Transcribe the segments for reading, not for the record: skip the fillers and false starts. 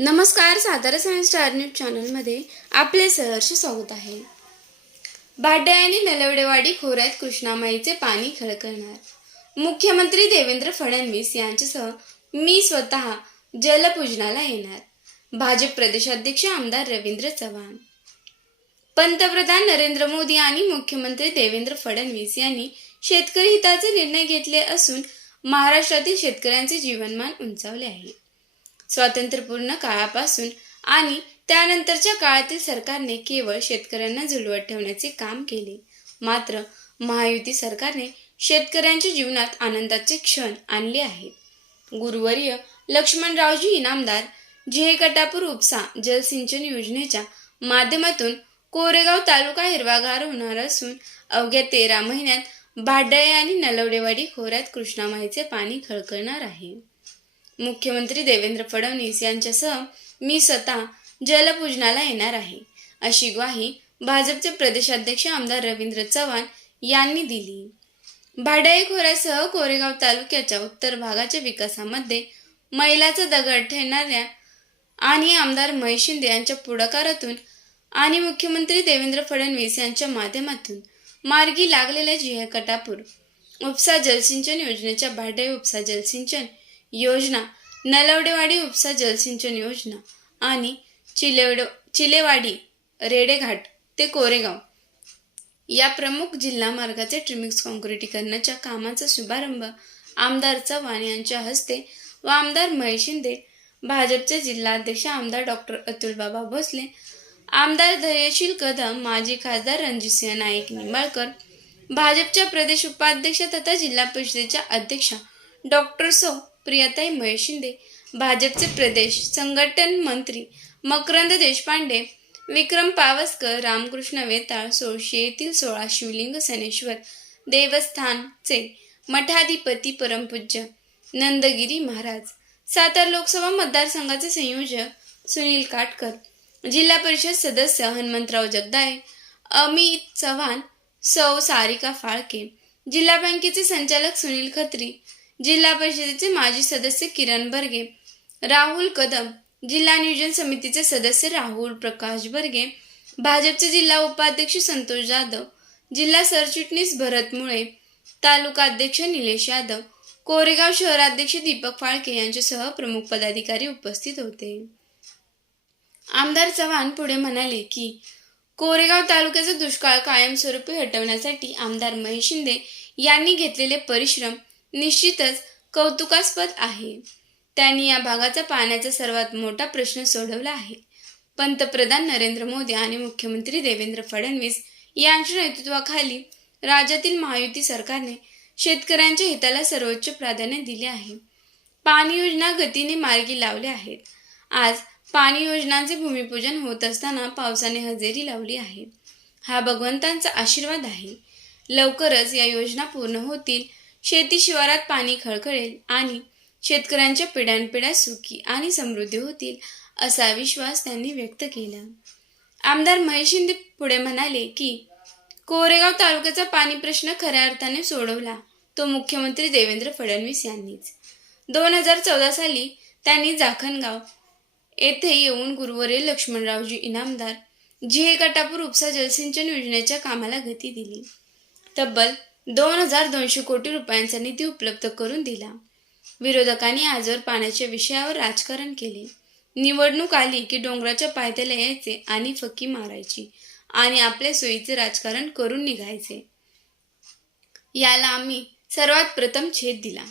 नमस्कार, Satara science star news चॅनलमध्ये आपले सहर्ष स्वागत आहे. भाड्या आणि नलवडेवाडी खोऱ्यात कृष्णामाईचे पाणी खळखळणार. मुख्यमंत्री देवेंद्र फडणवीस यांच्यासह मी स्वतः जलपूजनाला येणार. भाजप प्रदेशाध्यक्ष आमदार रवींद्र चव्हाण. पंतप्रधान नरेंद्र मोदी आणि मुख्यमंत्री देवेंद्र फडणवीस यांनी शेतकरी हिताचे निर्णय घेतले असून महाराष्ट्रातील शेतकऱ्यांचे जीवनमान उंचावले आहे. स्वातंत्र्यपूर्ण काळापासून आणि त्यानंतरच्या काळातील सरकारने केवळ शेतकऱ्यांना झुलवत ठेवण्याचे काम केले. मात्र महायुती सरकारने शेतकऱ्यांच्या जीवनात आनंदाचे क्षण आणले आहेत. गुरुवर्य लक्ष्मणरावजी इनामदार जिहेकटापूर उपसा जलसिंचन योजनेच्या माध्यमातून कोरेगाव तालुका हिरवागार होणार असून अवघ्या 13 महिन्यात भाड्याळे आणि नलवडेवाडी खोऱ्यात कृष्णामाईचे पाणी खळखळणार आहे. मुख्यमंत्री देवेंद्र फडणवीस यांच्यासह मी स्वतः जलपूजनाला येणार आहे, अशी ग्वाही भाजपचे प्रदेशाध्यक्ष आमदार रवींद्र चव्हाण यांनी दिली. भाड्याळे खोऱ्यासह कोरेगाव तालुक्याच्या उत्तर भागाच्या विकासामध्ये मैलाचा दगड ठरणाऱ्या आणि आमदार महेश शिंदे यांच्या पुढाकारातून आणि मुख्यमंत्री देवेंद्र फडणवीस यांच्या माध्यमातून मार्गी लागलेल्या जिहेकटापूर उपसा जलसिंचन योजनेच्या भाड्याळे उपसा जलसिंचन योजना, नलवडेवाडी उपसा जलसिंचन योजना आणि चिलेवाडी रेडेघाट ते कोरेगाव या प्रमुख जिल्हा मार्गाचे ट्रिमिक्स काँक्रिटीकरणाच्या कामाचा शुभारंभ आमदार चव्हाण यांच्या हस्ते व आमदार महेश शिंदे, भाजपचे जिल्हाध्यक्ष आमदार डॉक्टर अतुलबाबा भोसले, आमदार धैर्यशील कदम, माजी खासदार रणजितसिंह नाईक निंबाळकर, भाजपच्या प्रदेश उपाध्यक्ष तथा जिल्हा परिषदेच्या अध्यक्षा डॉक्टर सौ प्रियाताई महेश शिंदे, भाजपचे प्रदेश संघटन मंत्री मकरंद देशपांडे, विक्रम पावसकर, रामकृष्ण वेताळ, सोळशी येथील 16 शिवलिंग सनेश्वर देवस्थानचे मठाधिपती परमपूज्य नंदगिरी महाराज, सातारा लोकसभा मतदारसंघाचे संयोजक सुनील काटकर, जिल्हा परिषद सदस्य हनुमंतराव जगदाळे, अमित चव्हाण, सौ सारिका फाळके, जिल्हा बँकेचे संचालक सुनील खत्री, जिल्हा परिषदेचे माजी सदस्य किरण बर्गे, राहुल कदम, जिल्हा नियोजन समितीचे सदस्य राहुल प्रकाश बर्गे, भाजपचे जिल्हा उपाध्यक्ष संतोष जाधव, जिल्हा सरचिटणीस भरत मुळे, तालुका अध्यक्ष निलेश यादव, कोरेगाव शहराध्यक्ष दीपक फाळके यांच्यासह प्रमुख पदाधिकारी उपस्थित होते. आमदार चव्हाण पुढे म्हणाले की कोरेगाव तालुक्याचा दुष्काळ कायमस्वरूपी हटवण्यासाठी आमदार महेश शिंदे यांनी घेतलेले परिश्रम निश्चितच कौतुकास्पद आहे. त्यांनी या भागाचा पाण्याचा सर्वात मोठा प्रश्न सोडवला आहे. पंतप्रधान नरेंद्र मोदी आणि मुख्यमंत्री देवेंद्र फडणवीस यांच्या नेतृत्वाखाली राज्यातील महायुती सरकारने शेतकऱ्यांच्या हिताला सर्वोच्च प्राधान्य दिले आहे. पाणी योजना गतीने मार्गी लावल्या आहेत. आज पाणी योजनांचे भूमिपूजन होत असताना पावसाने हजेरी लावली आहे. हा भगवंतांचा आशीर्वाद आहे. लवकरच या योजना पूर्ण होतील. शेती शिवारात पाणी खळखळेल आणि शेतकऱ्यांच्या पिढ्यानपिढ्या सुखी आणि समृद्धी होतील, असा विश्वास त्यांनी व्यक्त केला. आमदार महेश शिंदे पुढे म्हणाले की कोरेगाव तालुक्याचा पाणी प्रश्न खऱ्या अर्थाने सोडवला तो मुख्यमंत्री देवेंद्र फडणवीस यांनीच. 2014 साली त्यांनी जाखणगाव येथे येऊन गुरुवर्य लक्ष्मणरावजी इनामदार जिहेकटापूर उपसा जलसिंचन योजनेच्या कामाला गती दिली. तब्बल 2200 कोटी रुपयांचा निधी उपलब्ध करून दिला. विरोधकांनी आजवर पाण्याच्या विषयावर राजकारण केले. निवडणूक आली की डोंगराच्या पायथ्याला यायचे आणि फकी मारायची आणि आपल्या सोयीचे राजकारण करून निघायचे. याला आम्ही सर्वात प्रथम छेद दिला.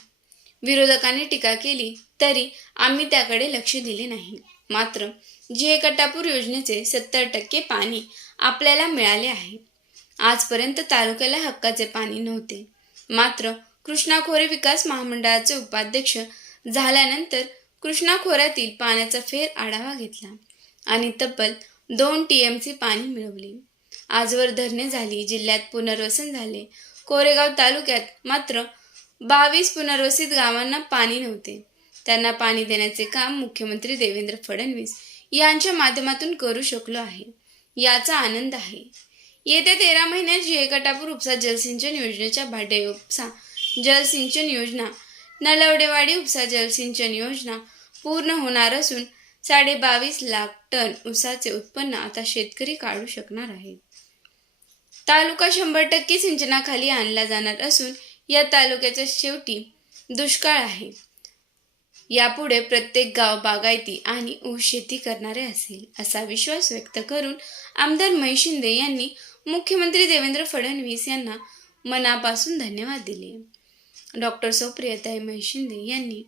विरोधकांनी टीका केली तरी आम्ही त्याकडे लक्ष दिले नाही. मात्र जिहेकटापूर योजनेचे 70% पाणी आपल्याला मिळाले आहे. आजपर्यंत तालुक्याला हक्काचे पाणी नव्हते. मात्र कृष्णा खोरे विकास महामंडळाचे उपाध्यक्ष झाल्यानंतर कृष्णा खोऱ्यातील पाण्याचा फेर आढावा घेतला आणि तब्बल 2 TMC पाणी मिळवले. आजवर धरणे झाली. जिल्ह्यात पुनर्वसन झाले. कोरेगाव तालुक्यात मात्र 22 पुनर्वसित गावांना पाणी नव्हते. त्यांना पाणी देण्याचे काम मुख्यमंत्री देवेंद्र फडणवीस यांच्या माध्यमातून करू शकलो आहे. याचा आनंद आहे. येत्या 13 महिन्यात जिहेकटापूर उपसा जलसिंचन योजनेच्या भाड्याळे उपसा जलसिंचन योजना, नलवडेवाडी उपसा जलसिंचन योजना पूर्ण होणार असून 22.5 लाख टन ऊसाचे उत्पन्न आता शेतकरी काढू शकणार आहेत. तालुका 100% सिंचनाखाली आणला जाणार असून या तालुक्याच्या शेवटी दुष्काळ आहे. यापुढे प्रत्येक गाव बागायती आणि ऊस शेती करणारे असेल असा विश्वास व्यक्त करून आमदार महेश शिंदे यांनी मुख्यमंत्री देवेंद्र फडणवीस यांना मनापासून धन्यवाद दिले. डॉक्टर सुप्रियाताई महेश शिंदे यांनी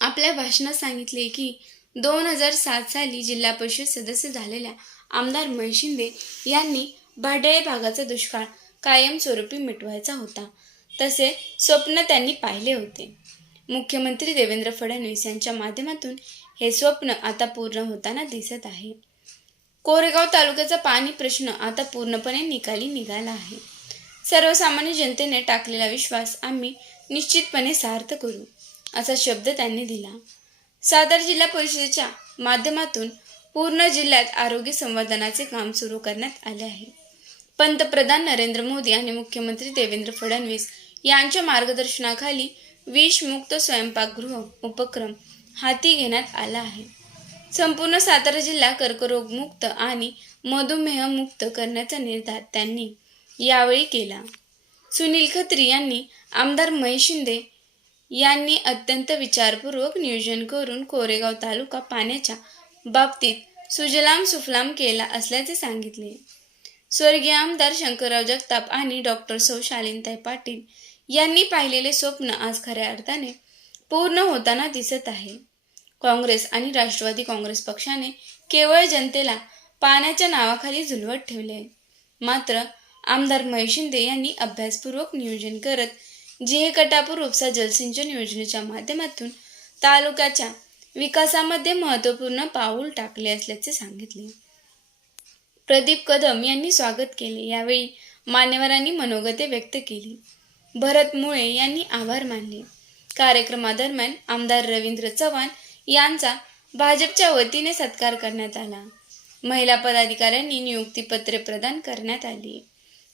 आपल्या भाषणात सांगितले की 2007 साली जिल्हा परिषद सदस्य झालेल्या आमदार महेश शिंदे यांनी भाडळे भागाचा दुष्काळ कायमस्वरूपी मिटवायचा होता. तसे स्वप्न त्यांनी पाहिले होते. मुख्यमंत्री देवेंद्र फडणवीस यांच्या माध्यमातून हे स्वप्न आता पूर्ण होताना दिसत आहे. कोरेगाव तालुक्याचा पाणी प्रश्न आता पूर्णपणे निकाली निघाला आहे. सर्वसामान्य जनतेने टाकलेला विश्वास आम्ही निश्चितपणे सार्थ करू असा शब्द त्यांनी दिला. सातारा जिल्हा परिषदेच्या माध्यमातून पूर्ण जिल्ह्यात आरोग्य संवर्धनाचे काम सुरू करण्यात आले आहे. पंतप्रधान नरेंद्र मोदी आणि मुख्यमंत्री देवेंद्र फडणवीस यांच्या मार्गदर्शनाखाली विषमुक्त स्वयंपाकगृह उपक्रम हाती घेण्यात आला आहे. संपूर्ण सातारा जिल्हा कर्करोगमुक्त आणि मधुमेहमुक्त करण्याचा निर्धार त्यांनी यावेळी केला. सुनील खत्री यांनी आमदार महेश शिंदे यांनी अत्यंत विचारपूर्वक नियोजन करून कोरेगाव तालुका पाण्याच्या बाबतीत सुजलाम सुफलाम केला असल्याचे सांगितले. स्वर्गीय आमदार शंकरराव जगताप आणि डॉक्टर सौ शालिनीताई पाटील यांनी पाहिलेले स्वप्न आज खऱ्या अर्थाने पूर्ण होताना दिसत आहे. काँग्रेस आणि राष्ट्रवादी काँग्रेस पक्षाने केवळ जनतेला पाण्याच्या नावाखाली झुलवत ठेवले. मात्र आमदार महेश शिंदे यांनी अभ्यासपूर्वक नियोजन करत जिहेकटापूर उपसा जलसिंचन योजनेच्या माध्यमातून तालुक्याच्या विकासामध्ये महत्त्वपूर्ण पाऊल टाकले असल्याचे सांगितले. प्रदीप कदम यांनी स्वागत केले. यावेळी मान्यवरांनी मनोगते व्यक्त केली. भरत मुळे यांनी आभार मानले. कार्यक्रमादरम्यान आमदार रवींद्र चव्हाण यांचा भाजपच्या वतीने सत्कार करण्यात आला. महिला पदाधिकाऱ्यांनी नियुक्तीपत्रे प्रदान करण्यात आली.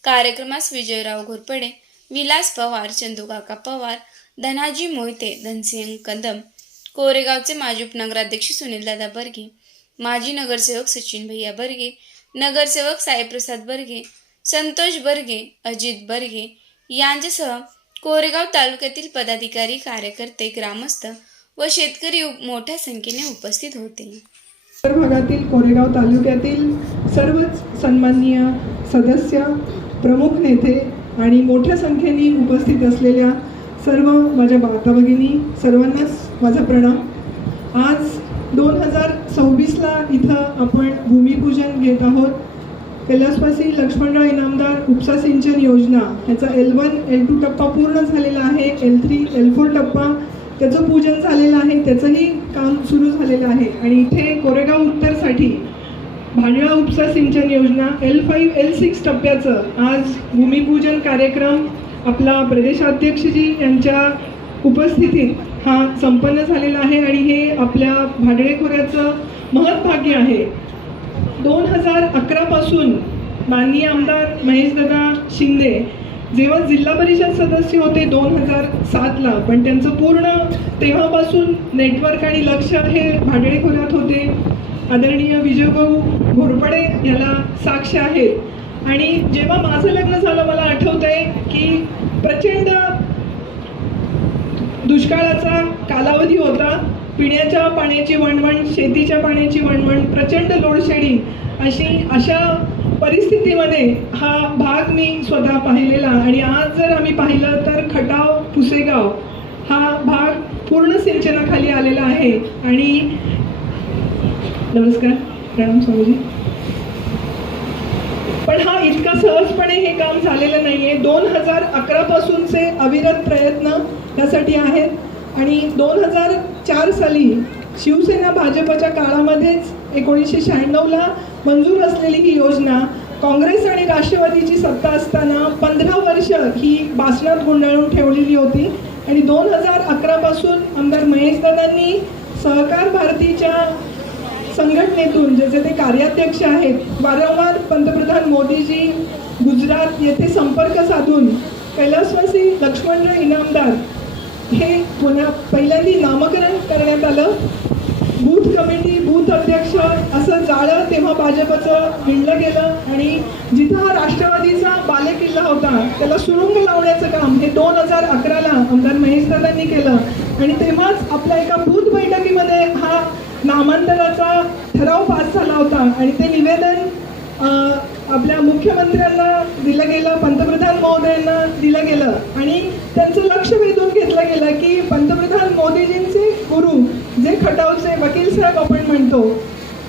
कार्यक्रमास विजयराव घोरपडे, विलास पवार, चंदूकाका पवार, धनाजी मोहिते, धनसिंग कदम, कोरेगावचे माजी उपनगराध्यक्ष सुनीलदादा बर्गे, माजी नगरसेवक सचिन भैया बर्गे, नगरसेवक साईप्रसाद बर्गे, संतोष बर्गे, अजित बर्गे यांच्यासह कोरेगाव तालुक्यातील पदाधिकारी, कार्यकर्ते, ग्रामस्थ व शेतकरी मोठ्या संख्येने उपस्थित होते. भागातील कोरेगाव तालुक्यातील सर्वच सन्माननीय सदस्य, प्रमुख नेते आणि मोठ्या संख्येने उपस्थित असलेल्या सर्व माझ्या माता भगिनी, सर्वांनाच माझा प्रणाम. आज 2026ला इथं आपण भूमिपूजन घेत आहोत. कैलासवासी लक्ष्मणराव इनामदार उपसा सिंचन योजना ह्याचा L1, L2 टप्पा पूर्ण झालेला आहे. L3, L4 टप्पा त्याचं पूजन झालेलं आहे, त्याचंही काम सुरू झालेलं आहे. आणि इथे कोरेगाव उत्तरसाठी भांडळा उपसा सिंचन योजना L5, L6 टप्प्याचं आज भूमिपूजन कार्यक्रम आपला प्रदेशाध्यक्षजी यांच्या उपस्थितीत हा संपन्न झालेला आहे. आणि हे आपल्या भांडळे खोऱ्याचं महत्भाग्य आहे. 2011 पासून माननीय आमदार महेशदादा शिंदे जेव्हा जिल्हा परिषद सदस्य होते 2007ला, पण त्यांचं पूर्ण तेव्हापासून नेटवर्क आणि लक्ष हे भांडळे खोऱ्यात होते. आदरणीय विजयभाऊ घोरपडे याला साक्ष आहे. आणि जेव्हा माझं लग्न झालं मला आठवतंय की प्रचंड दुष्काळाचा कालावधी होता. पिण्याच्या पाण्याची वणवण, शेतीच्या पाण्याची वणवण, प्रचंड लोडशेडिंग अशा परिस्थितीमध्ये हा भाग मी स्वतः पाहिलेला. आणि आज जर आम्ही पाहिलं तर खटाव, पुसेगाव हा भाग पूर्ण सिंचनाखाली आलेला आहे. आणि नमस्कार, प्रणाम स्वामीजी. पण हा इतका सहजपणे हे काम झालेलं नाहीये. 2011 पासूनचे अविरत प्रयत्न यासाठी आहेत. आणि 2004 साली शिवसेना भाजपच्या काळामध्येच 1996ला मंजूर असलेली ही योजना काँग्रेस आणि राष्ट्रवादीची सत्ता असताना 15 वर्ष ही बासनात गुंडाळून ठेवलेली होती. आणि 2011 पासून आमदार महेशदादांनी सहकार भारतीच्या संघटनेतून ज्याचे ते कार्याध्यक्ष आहेत, वारंवार पंतप्रधान मोदीजी गुजरात येथे संपर्क साधून कैलासवासी लक्ष्मणराव इनामदार हे पुन्हा पहिल्यांदा नामकरण करण्यात आलं. बूथ कमिटी, बूथ अध्यक्ष असं जाळं तेव्हा भाजपचं विणलं गेलं आणि जिथं हा राष्ट्रवादीचा बालेकिल्ला होता त्याला सुरुंग लावण्याचं काम हे 2011ला आमदार महेशदादांनी केलं आणि तेव्हाच आपल्या एका बूथ बैठकीमध्ये हा नामांतराचा ठराव पास झाला होता आणि ते निवेदन आपल्या मुख्यमंत्र्यांना दिलं गेलं, पंतप्रधान महोदयांना दिलं गेलं आणि त्यांचं लक्ष वेधून घेतलं गेलं की पंतप्रधान मोदीजींचे गुरु जे खटावचे वकील साहेब आपण म्हणतो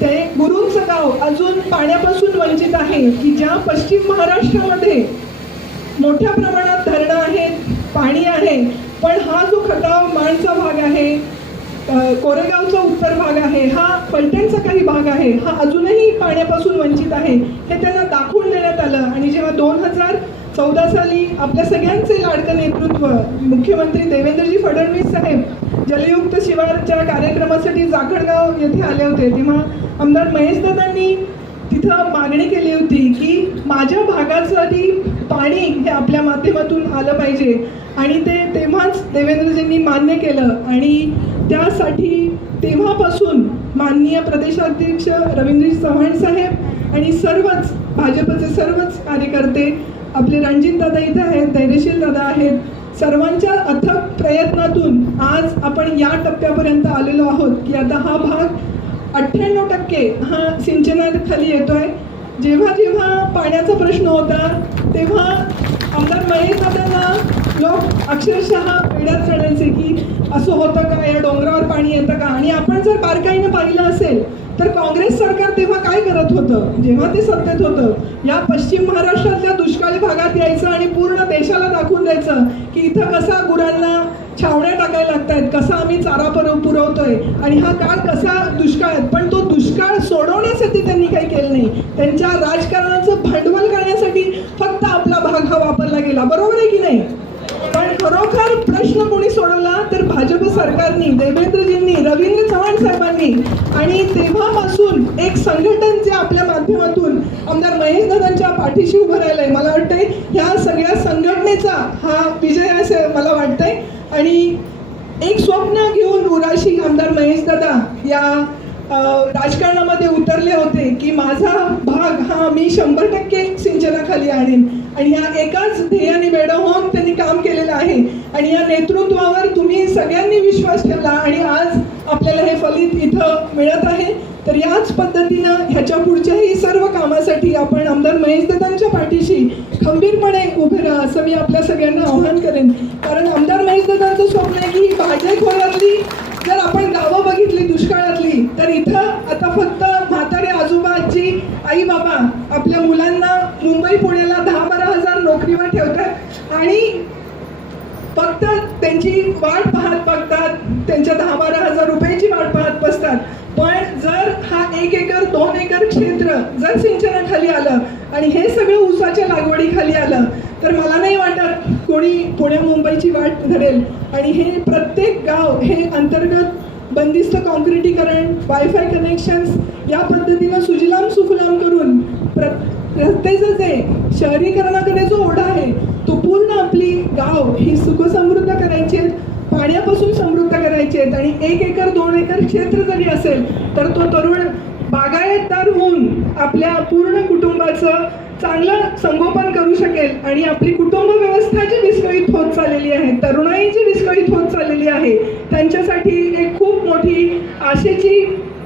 ते गुरूंचं गाव अजून पाण्यापासून वंचित आहे की ज्या पश्चिम महाराष्ट्रामध्ये मोठ्या प्रमाणात धरणं आहेत, पाणी आहे, पण हा जो खटाव माणचा भाग आहे, कोरेगावचा उत्तर भाग आहे, हा फलटणचा काही भाग आहे, हा अजूनही पाण्यापासून वंचित आहे हे त्यांना दाखवून देण्यात आलं आणि जेव्हा 2014 साली आपल्या सगळ्यांचे लाडकं नेतृत्व मुख्यमंत्री देवेंद्रजी फडणवीस साहेब जलयुक्त शिवारच्या कार्यक्रमासाठी जाखडगाव येथे आले होते तेव्हा आमदार महेशदादांनी तिथं मागणी केली होती की माझ्या भागासाठी पाणी हे आपल्या माध्यमातून आलं पाहिजे आणि ते तेव्हाच देवेंद्रजींनी मान्य केलं आणि त्यासाठी तेव्हापासून माननीय प्रदेशाध्यक्ष रवींद्र चव्हाण साहेब आणि सर्वच भाजपचे सर्वच कार्यकर्ते आपले रणजितदादा इथे आहेत, धैर्यशील दादा आहेत, सर्वांच्या अथक प्रयत्नातून आज आपण या टप्प्यापर्यंत आलेलो आहोत की आता हा भाग 98% हा सिंचनाखाली येतोय. जेव्हा जेव्हा पाण्याचा प्रश्न होता तेव्हा आमदार महेशदादांना लोक अक्षरशः वेड्यात चढायचे की असं होतं का, या डोंगरावर पाणी येतं का. आणि आपण जर बारकाईनं पाहिलं असेल तर काँग्रेस सरकार तेव्हा काय करत होतं, जेव्हा ते सत्तेत होतं, या पश्चिम महाराष्ट्रातल्या दुष्काळी भागात यायचं आणि पूर्ण देशाला दाखवून द्यायचं की इथं कसा गुरांना छावण्या टाकायला लागतायत, कसा आम्ही चारा पुरवतोय आणि हा काळ कसा दुष्काळ आहे. पण तो दुष्काळ सोडवण्यासाठी त्यांनी काही केलं नाही. त्यांच्या राजकारणाचं भांडवल करण्यासाठी फक्त आपला भाग हा वापरला गेला. बरोबर आहे की नाही. पण खरोखर प्रश्न कोणी सोडवला तर भाजप सरकारनी, देवेंद्रजींनी, रवींद्र चव्हाण साहेबांनी. आणि तेव्हापासून एक संघटन जे आपल्या माध्यमातून आमदार महेशदादांच्या पाठीशी उभं राहिलंय, मला वाटतंय ह्या सगळ्या संघटनेचा हा विजय असे मला वाटतंय. आणि एक स्वप्न घेऊन उराशी आमदार महेशदादा या राजकारणामध्ये उतरले होते की माझा भाग हा मी 100% सिंचनाखाली आणीन आणि या एकाच ध्येयाने वेडं होऊन त्यांनी काम केलेलं आहे. आणि या नेतृत्वावर तुम्ही सगळ्यांनी विश्वास ठेवला आणि आज आपल्याला हे फलित इथं मिळत आहे. तर याच पद्धतीनं ह्याच्या पुढच्याही सर्व कामासाठी आपण आमदार महेशदादांच्या पाठीशी खंबीरपणे उभे राहा असं मी आपल्या सगळ्यांना आवाहन करेन. कारण आमदार महेशदादांचं स्वप्न आहे की भाजप खोऱ्यातली जर आपण गावं बघितली दुष्काळातली तर इथं आता फक्त म्हातारे आजोबा, आजी, आई बाबा आपल्या मुलांना मुंबई पुण्याला 10-12 हजार नोकरीवर ठेवतात आणि फक्त त्यांची वाट पाहत बघतात, त्यांच्या 10-12 हजार रुपयाची वाट पाहत बसतात. पण जर हा 1 एकर 2 एकर क्षेत्र जर सिंचनाखाली आलं आणि हे सगळं ऊसाच्या लागवडीखाली आलं तर मला नाही वाटत कोणी पुण्या मुंबईची वाट धरेल. आणि हे प्रत्येक गाव हे अंतर्गत बंदिस्त कॉन्क्रिटीकरण, वायफाय कनेक्शन्स या पद्धतीनं सुजलाम सुफलाम करून रस्त्याचं जे शहरीकरणाकडे जो ओढा आहे तो पूर्ण आपली गाव ही सुखसमृद्ध करायची आहेत, पाण्यापासून समृद्ध करायचे आहेत. आणि 1 एकर 2 एकर क्षेत्र जरी असेल तर तो तरुण बागायतदार होऊन आपल्या पूर्ण कुटुंबाचं चांगलं संगोपन करू शकेल. आणि आपली कुटुंब व्यवस्था जी विस्कळीत होत चाललेली आहे, तरुणाई जी विस्कळीत होत चाललेली आहे, त्यांच्यासाठी एक खूप मोठी आशेची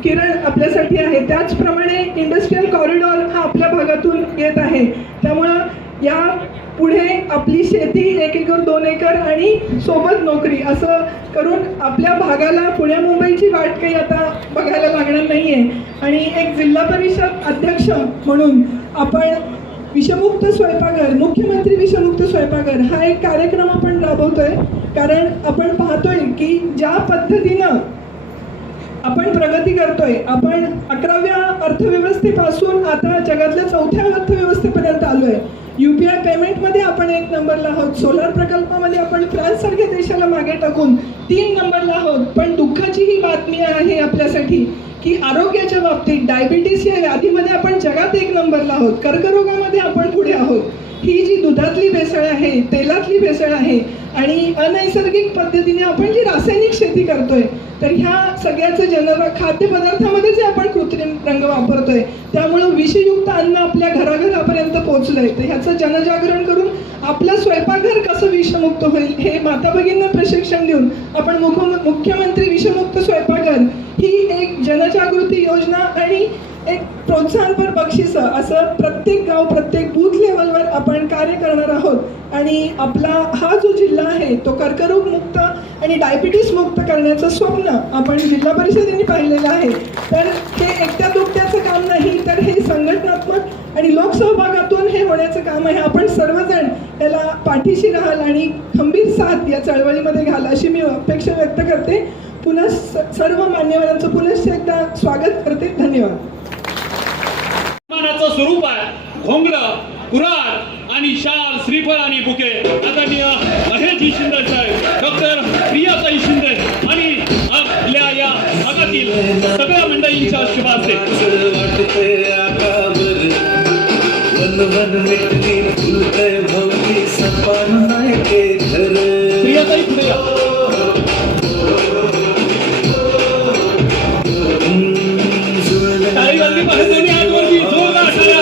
किरण आपल्यासाठी आहे. त्याचप्रमाणे इंडस्ट्रियल कॉरिडॉर हा आपल्या भागातून येत आहे. त्यामुळं या पुढे आपली शेती 1 एकर 2 एकर आणि सोबत नोकरी असं करून आपल्या भागाला पुण्या मुंबईची वाट काही आता बघायला लागणार नाहीये. आणि एक जिल्हा परिषद अध्यक्ष म्हणून आपण विषमुक्त स्वयंपाकघर, मुख्यमंत्री विषमुक्त स्वयंपाकघर हा एक कार्यक्रम आपण राबवतोय. कारण आपण पाहतोय की ज्या पद्धतीनं आपण प्रगती करतोय, आपण 11व्या अर्थव्यवस्थेपासून आता जगातल्या 4थ्या अर्थव्यवस्थेपर्यंत आलोय. UPI पेमेंटमध्ये आपण 1 नंबरला आहोत, सोलार प्रकल्पामध्ये आपण फ्रान्ससारख्या देशाला मागे टाकून 3 नंबरला आहोत. पण दुःखाची ही बातमी आहे आपल्यासाठी की आरोग्याच्या बाबतीत डायबिटीस या व्याधीमध्ये आपण जगात 1 नंबरला आहोत, कर्करोगामध्ये आपण पुढे आहोत. ही जी दुधातली भेसळ आहे, तेलातली भेसळ आहे आणि अनैसर्गिक पद्धतीने आपण जी रासायनिक शेती करतोय तर ह्या सगळ्याचं खाद्यपदार्थामध्येच आपण कृत्रिम रंग वापरतोय, त्यामुळं विषयुक्त अन्न आपल्या घराघरापर्यंत पोहोचलंय. तर ह्याचं जनजागरण करून आपलं स्वयंपाकघर कसं विषमुक्त होईल हे माता भगिनींना प्रशिक्षण देऊन आपण मुख्यमंत्री विषमुक्त स्वयंपाकघर ही एक जनजागृती योजना आणि एक प्रोत्साहनपर बक्षीस असं प्रत्येक गाव प्रत्येक बूथ लेवलवर आपण कार्य करणार आहोत. आणि आपला हा जो जिल्हा आहे तो कर्करोग मुक्त आणि डायबिटीस मुक्त करण्याचं स्वप्न आपण जिल्हा परिषदेने पाहिलेलं आहे. तर हे एकट्या दुकट्याचं काम नाही, तर हे संघटनात्मक आणि लोकसहभागातून हे होण्याचं काम आहे. आपण सर्वजण याला पाठीशी राहाल आणि खंबीर साथ या चळवळीमध्ये घाल अशी मी अपेक्षा व्यक्त करते. पुन्हा सर्व मान्यवरांचं पुनश्च एकदा स्वागत करते. धन्यवाद. सन्मानाचं स्वरूप आहे घोंगडं, कुऱ्हाड आणि शाल, श्रीफळ आणि बुके. आदरणीय महेशजी शिंदे साहेब, डॉक्टर प्रियाताई शिंदे आणि आपल्या या भागातील सगळ्या मंडळींच्या शुभास्ते. प्रियाताई पुढे या. टाळी वाजली पाहिजे दोन्ही हात वरती, जोरदार टाळ्या.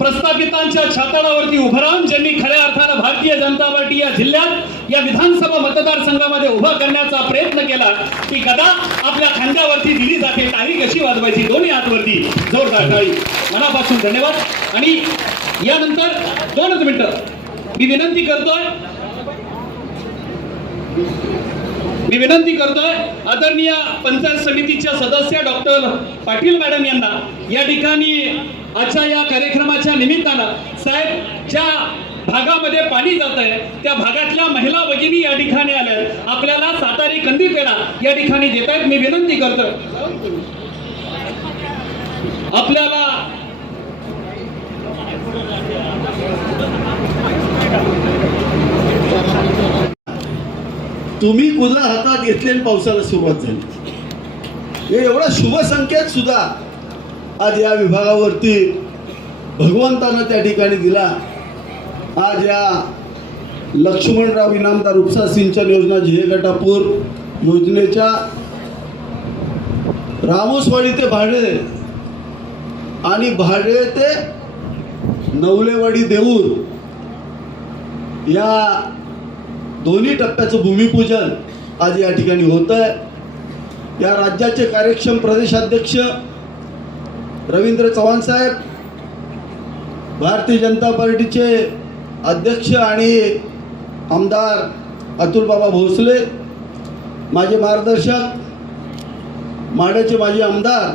प्रस्थापितांच्या छाताडावरती उभं राहून ज्यांनी खऱ्या अर्थानं भारतीय जनता पार्टी या जिल्ह्यात या विधानसभा मतदारसंघामध्ये उभा करण्याचा प्रयत्न केला, ती गदा आपल्या खांद्यावरती दिली जाते. टाळी कशी वाजवायची, दोन्ही हातवरती जोरदार टाळी. मनापासून धन्यवाद. आणि यानंतर 2 मिनिटं मी विनंती करतोय आदरणीय पंचायत समितीच्या सदस्य डॉक्टर पाटील मॅडम यांना या ठिकाणी आजच्या या कार्यक्रमाच्या निमित्तानं साहेब ज्या भागामध्ये पाणी जात आहे त्या भागातल्या महिला भगिनी या ठिकाणी आल्यात, आपल्याला सातारी कंदी पेढा या ठिकाणी देत आहेत. मी विनंती करतोय आपल्याला तुम्ही कुदळ हातात घेतले आणि पावसाला सुरुवात झाली. हे एवढा शुभ संकेत सुद्धा आज या विभागावरती भगवंतानं त्या ठिकाणी दिला. आज या लक्ष्मणराव इनामदार उपसा सिंचन योजना झेगटापूर योजनेच्या रामोसवाडी ते भाडे आणि भाडे ते नवलेवाडी देऊर या दोन्ही टप्प्याचं भूमिपूजन आज या ठिकाणी होत आहे. या राज्याचे कार्यक्षम प्रदेशाध्यक्ष रवींद्र चव्हाण साहेब, भारतीय जनता पार्टीचे अध्यक्ष आणि आमदार अतुल बाबा भोसले, माझे मार्गदर्शक माढ्याचे माजी आमदार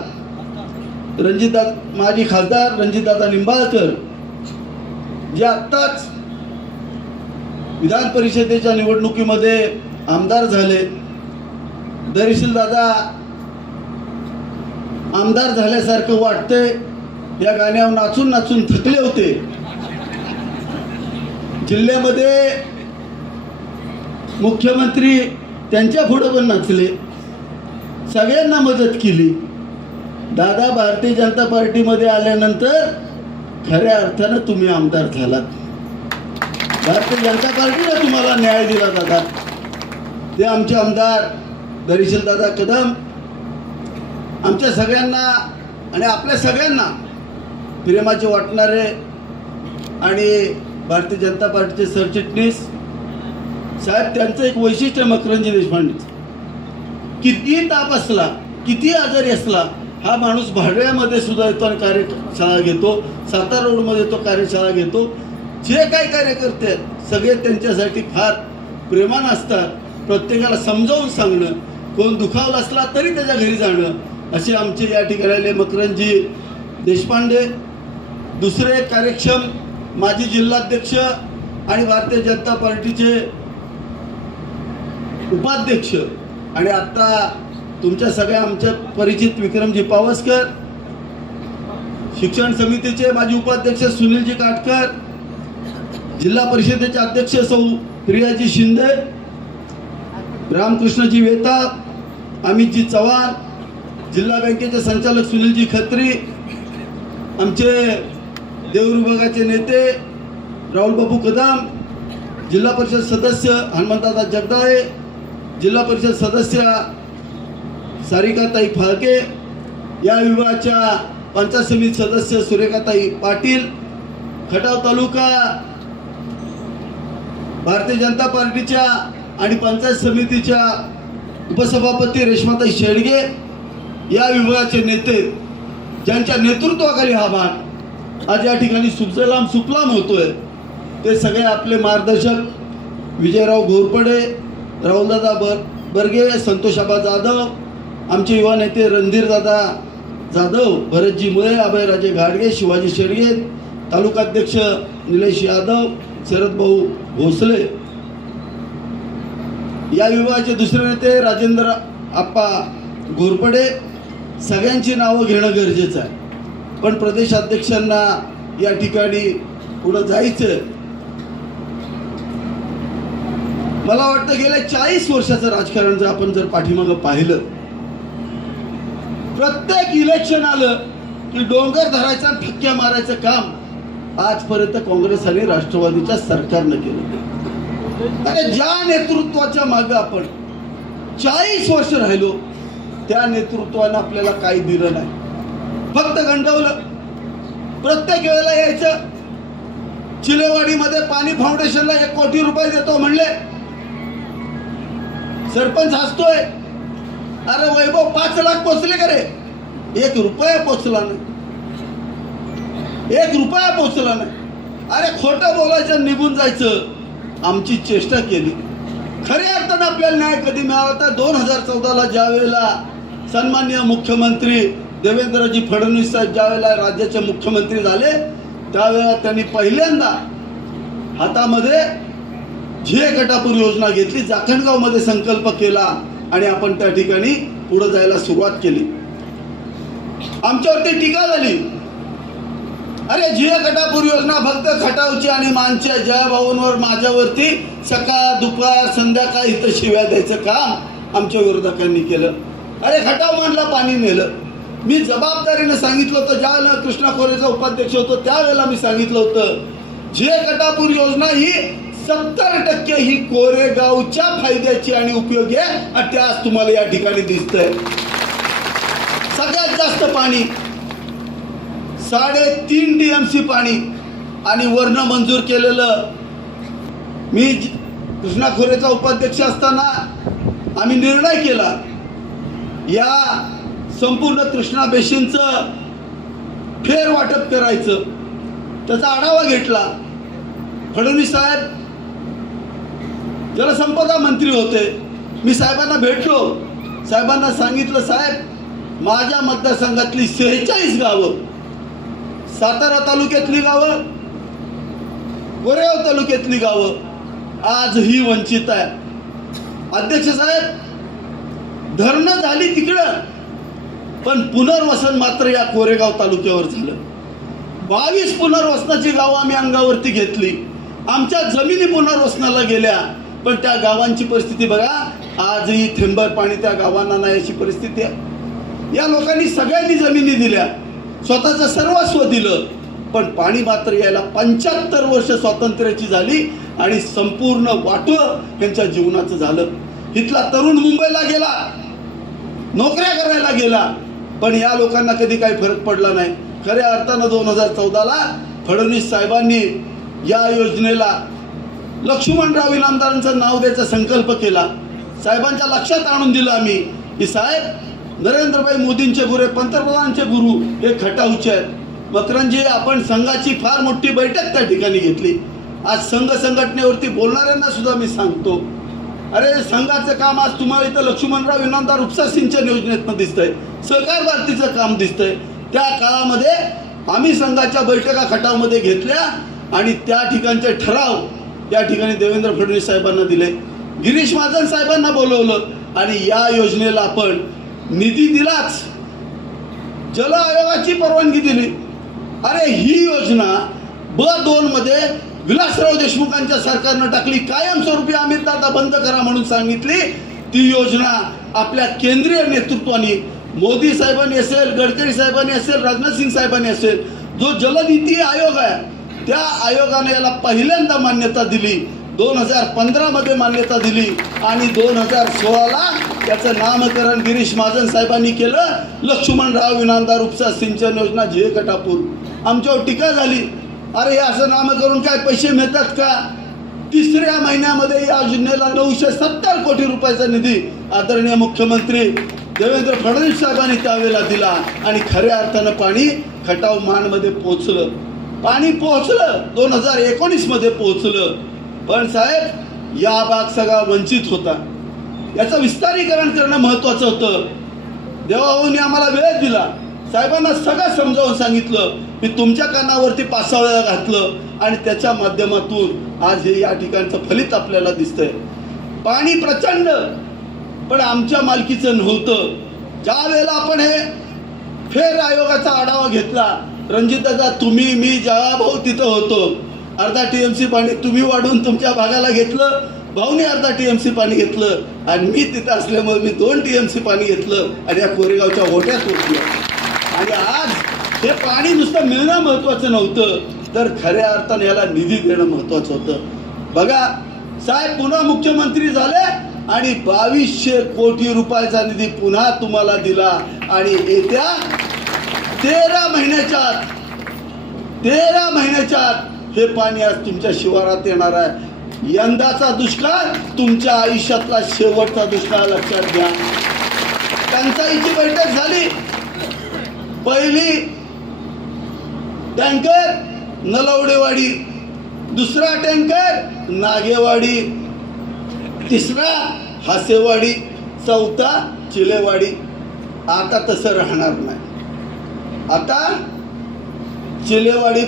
माजी खासदार रणजितदादा निंबाळकर, जे आत्ताच विधान परिषदेच्या निवडणुकीमध्ये आमदार झाले. दरीशील दादा आमदार झाल्यासारखं वाटते, या गाण्यावर नाचून नाचून थकले होते. जिल्ह्यामध्ये मुख्यमंत्री त्यांच्या पुढे पण नाचले, सगळ्यांना मदत केली. दादा भारतीय जनता पार्टीमध्ये आल्यानंतर खऱ्या अर्थानं तुम्ही आमदार झालात. भारतीय जनता पार्टीने तुम्हाला न्याय दिला दादा. ते आमचे आमदार दरीशील दादा कदम आमच्या सगळ्यांना आणि आपल्या सगळ्यांना प्रेमाचे वाटणारे आणि भारतीय जनता पार्टीचे सरचिटणीस साहेब, त्यांचं एक वैशिष्ट्य मकरंजी देशपांडेचं, कितीही ताप असला किती आजारी असला हा माणूस भाडव्यामध्ये सुद्धा येतो आणि कार्यशाळा घेतो, सातारा रोडमध्ये तो कार्यशाळा घेतो. जे काही कार्यकर्ते आहेत सगळे त्यांच्यासाठी फार प्रेमानं असतात. प्रत्येकाला समजावून सांगणं, कोण दुखावला असला तरी त्याच्या घरी जाणं, असे आमचे या ठिकाणी आले मकरंजी देशपांडे. दुसरे कार्यक्षम माजी जिल्हाध्यक्ष आणि भारतीय जनता पार्टीचे उपाध्यक्ष आणि आत्ता तुमच्या सगळ्या आमच्या परिचित विक्रमजी पावसकर, शिक्षण समितीचे माजी उपाध्यक्ष सुनीलजी काटकर, जिल्हा परिषदेचे अध्यक्ष सौ प्रियाजी शिंदे, रामकृष्णजी वेता, अमितजी चव्हाण, जिल्हा बँकेचे संचालक सुनीलजी खत्री, आमचे देऊर विभागाचे नेते राहुल बापू कदम, जिल्हा परिषद सदस्य हनुमंतदादा जगदाळे, जिल्हा परिषद सदस्य सारिकाताई फाळके, या विभागाच्या पंचायत समिती सदस्य सुरेखाताई पाटील, खटाव तालुका भारतीय जनता पार्टीच्या आणि पंचायत समितीच्या उपसभापती रेश्माताई शेडगे, या विभागाचे नेते ज्यांच्या नेतृत्वाखाली हा भाग आज या ठिकाणी सुजलाम सुफलाम होतोय, ते सगळे आपले मार्गदर्शक विजयराव घोरपडे, राहुलदादा बर्गे, संतोषाबा जाधव, आमचे युवा नेते रणधीरदादा जाधव, भरतजी मुळे, अभयराजे घाडगे, शिवाजी शेडगे, तालुकाध्यक्ष निलेश यादव, शरद भाऊ भोसले, या विभागाचे दुसरे नेते राजेंद्र आप्पा घोरपडे, सगळ्यांची नावं घेणं गरजेचं आहे. पण प्रदेशाध्यक्षांना या ठिकाणी पुढं जायचं. मला वाटतं गेल्या 40 वर्षाचं राजकारण जर आपण पाठीमागं पाहिलं, प्रत्येक इलेक्शन आलं की डोंगर धरायचा, ठक्क्या मारायचं काम आजपर्यंत काँग्रेस आणि राष्ट्रवादीच्या सरकारनं केलं. अरे ज्या नेतृत्वाच्या मागे आपण 40 वर्ष राहिलो, त्या नेतृत्वानं आपल्याला काही दिलं नाही, फक्त गंडवलं. प्रत्येक वेळेला यायचं, चिलेवाडीमध्ये पाणी फाउंडेशनला 1 कोटी रुपये देतो म्हणले, सरपंच हसतोय. अरे वैभव 5 लाख पोचले का रे? 1 रुपया पोचला नाही, 1 रुपया पोचला नाही. अरे खोटं बोलायचं, निघून जायचं. आमची चेष्टा केली. खऱ्या अर्थानं आपल्याला न्याय कधी मिळाला तर 2014ला ज्या वेळेला सन्माननीय मुख्यमंत्री देवेंद्रजी फडणवीस साहेब ज्या वेळेला राज्याचे मुख्यमंत्री झाले, त्यावेळेला त्यांनी पहिल्यांदा हातामध्ये झिये कटापूर योजना घेतली, जाखणगावमध्ये संकल्प केला आणि आपण त्या ठिकाणी पुढे जायला सुरुवात केली. आमच्यावरती टीका झाली, अरे झिये कटापूर योजना फक्त खटावची आणि मानच्या जयाभाऊंवर, माझ्यावरती सकाळ दुपार संध्याकाळ इथं शिव्या द्यायचं काम आमच्या विरोधकांनी केलं. अरे खटाव मानला पाणी नेलं. मी जबाबदारीने सांगितलं होतं, ज्यावेळेला कृष्णा खोरेचा उपाध्यक्ष होतो त्यावेळेला मी सांगितलं होतं, झिये कटापूर योजना ही 70% ही कोरेगावच्या फायद्याची आणि उपयोगी आहे, आणि ते आज तुम्हाला या ठिकाणी दिसतंय. सगळ्यात जास्त पाणी 3.5 TMC पाणी आणि वर्ण मंजूर केलेलं. मी कृष्णा खोरेचा उपाध्यक्ष असताना आम्ही निर्णय केला, या संपूर्ण कृष्णा बेसिनचं फेर वाटप करायचं. त्याचा आढावा घेतला. फडणवीस साहेब जलसंपदा मंत्री होते. मी साहेबांना भेटलो, साहेबांना सांगितलं, साहेब माझ्या मतदारसंघातली 46 गावं, सातारा तालुक्यातली गावं, कोरेगाव तालुक्यातली गावं आजही वंचित आहे. अध्यक्ष साहेब, धरणं झाली तिकडं, पण पुनर्वसन मात्र या कोरेगाव तालुक्यावर झालं. 22 पुनर्वसनाची गावं आम्ही अंगावरती घेतली. आमच्या जमिनी पुनर्वसनाला गेल्या, पण त्या गावांची परिस्थिती बघा, आजही थेंबर पाणी त्या गावांना नाही अशी परिस्थिती आहे. या लोकांनी सगळ्यांनी जमिनी दिल्या, स्वतःचं सर्वस्व दिलं, पण पाणी मात्र यायला 75 वर्ष स्वातंत्र्याची झाली आणि संपूर्ण वाटोळं त्यांच्या जीवनाचं झालं. इथला तरुण मुंबईला गेला, नोकऱ्या करायला गेला, पण या लोकांना कधी काही फरक पडला नाही. खऱ्या अर्थानं 2014ला फडणवीस साहेबांनी या योजनेला लक्ष्मणराव इनामदारांचं नाव द्यायचा संकल्प केला. साहेबांच्या लक्षात आणून दिलं आम्ही की साहेब, नरेंद्रभाई मोदींचे गुरु, पंतप्रधानांचे गुरु हे खटावचे आहेत. मकरंजी, आपण संघाची फार मोठी बैठक त्या ठिकाणी घेतली. आज संघ संघटनेवरती बोलणाऱ्यांना सुद्धा मी सांगतो, अरे संघाचं काम आज तुम्हाला इथं लक्ष्मणराव इनामदार उपसा सिंचन योजनेतनं दिसतंय, सहकार भारतीचं काम दिसतंय. त्या काळामध्ये आम्ही संघाच्या बैठका खटावमध्ये घेतल्या आणि त्या ठिकाणचे ठराव त्या ठिकाणी देवेंद्र फडणवीस साहेबांना दिले, गिरीश महाजन साहेबांना बोलवलं आणि या योजनेला आपण निधी दिलाच, जल आयोगाची परवानगी दिली. अरे ही योजना B2 मध्ये विलासराव देशमुखांच्या सरकारनं टाकली, कायमस्वरूपी अमितदादा बंद करा म्हणून सांगितली, ती योजना आपल्या केंद्रीय नेतृत्वाने मोदी साहेबांनी असेल, गडकरी साहेबांनी असेल, राजनाथ सिंग साहेबांनी असेल, जो जलनीती आयोग आहे त्या आयोगाने याला पहिल्यांदा मान्यता दिली, 2015 मध्ये मान्यता दिली आणि 2016ला त्याचं नामकरण गिरीश महाजन साहेबांनी केलं, लक्ष्मणराव इनामदार उपसा सिंचन योजना जे कटापूर. आमच्यावर टीका झाली, अरे हे असं नामकरण काय पैसे मिळतात का? तिसऱ्या महिन्यामध्ये या योजनेला 970 कोटी रुपयाचा निधी आदरणीय मुख्यमंत्री देवेंद्र फडणवीस साहेबांनी त्यावेळेला दिला आणि खऱ्या अर्थानं पाणी खटाव मानमध्ये पोहोचलं. पाणी पोहोचलं, 2019 मध्ये पोहोचलं. पण साहेब या भाग सगळा वंचित होता. याचं विस्तारीकरण करणं महत्वाचं होतं. देवाभाऊंनी आम्हाला वेळ दिला, साहेबांना सगळं समजावून सांगितलं, मी तुमच्या कानावरती 5-6 वेळा घातलं आणि त्याच्या माध्यमातून आज हे या ठिकाणचं फलित आपल्याला दिसतंय. पाणी प्रचंड, पण आमच्या मालकीचं नव्हतं. ज्या वेळेला आपण हे फेर आयोगाचा आढावा घेतला, रणजितदादा तुम्ही मी जवाभाऊ तिथं होतो, अर्धा TMC पाणी तुम्ही वाढून तुमच्या भागाला घेतलं, भाऊने अर्धा TMC पाणी घेतलं आणि मी तिथं असल्यामुळे मी 2 TMC पाणी घेतलं आणि या कोरेगावच्या ओट्यात ओतलं. आणि आज हे पाणी नुसतं मिळणं महत्वाचं नव्हतं, तर खऱ्या अर्थाने याला निधी देणं महत्वाचं होतं. बघा साहेब पुन्हा मुख्यमंत्री झाले आणि 2200 कोटी रुपयाचा निधी पुन्हा तुम्हाला दिला आणि येत्या 13 महिन्याच्या आत हे पाणी आज तुमच्या शिवारात येणार आहे. यंदाचा दुष्काळ तुमच्या आयुष्यातला शेवटचा दुष्काळ लक्षात घ्या. टंचाईची बैठक झाली, पहिली टँकर नलवडेवाडी, दुसरा टँकर नागेवाडी, तिसरा हासेवाडी, चौथा चिलेवाडी. आता तसं राहणार नाही. आता चिलेवाडी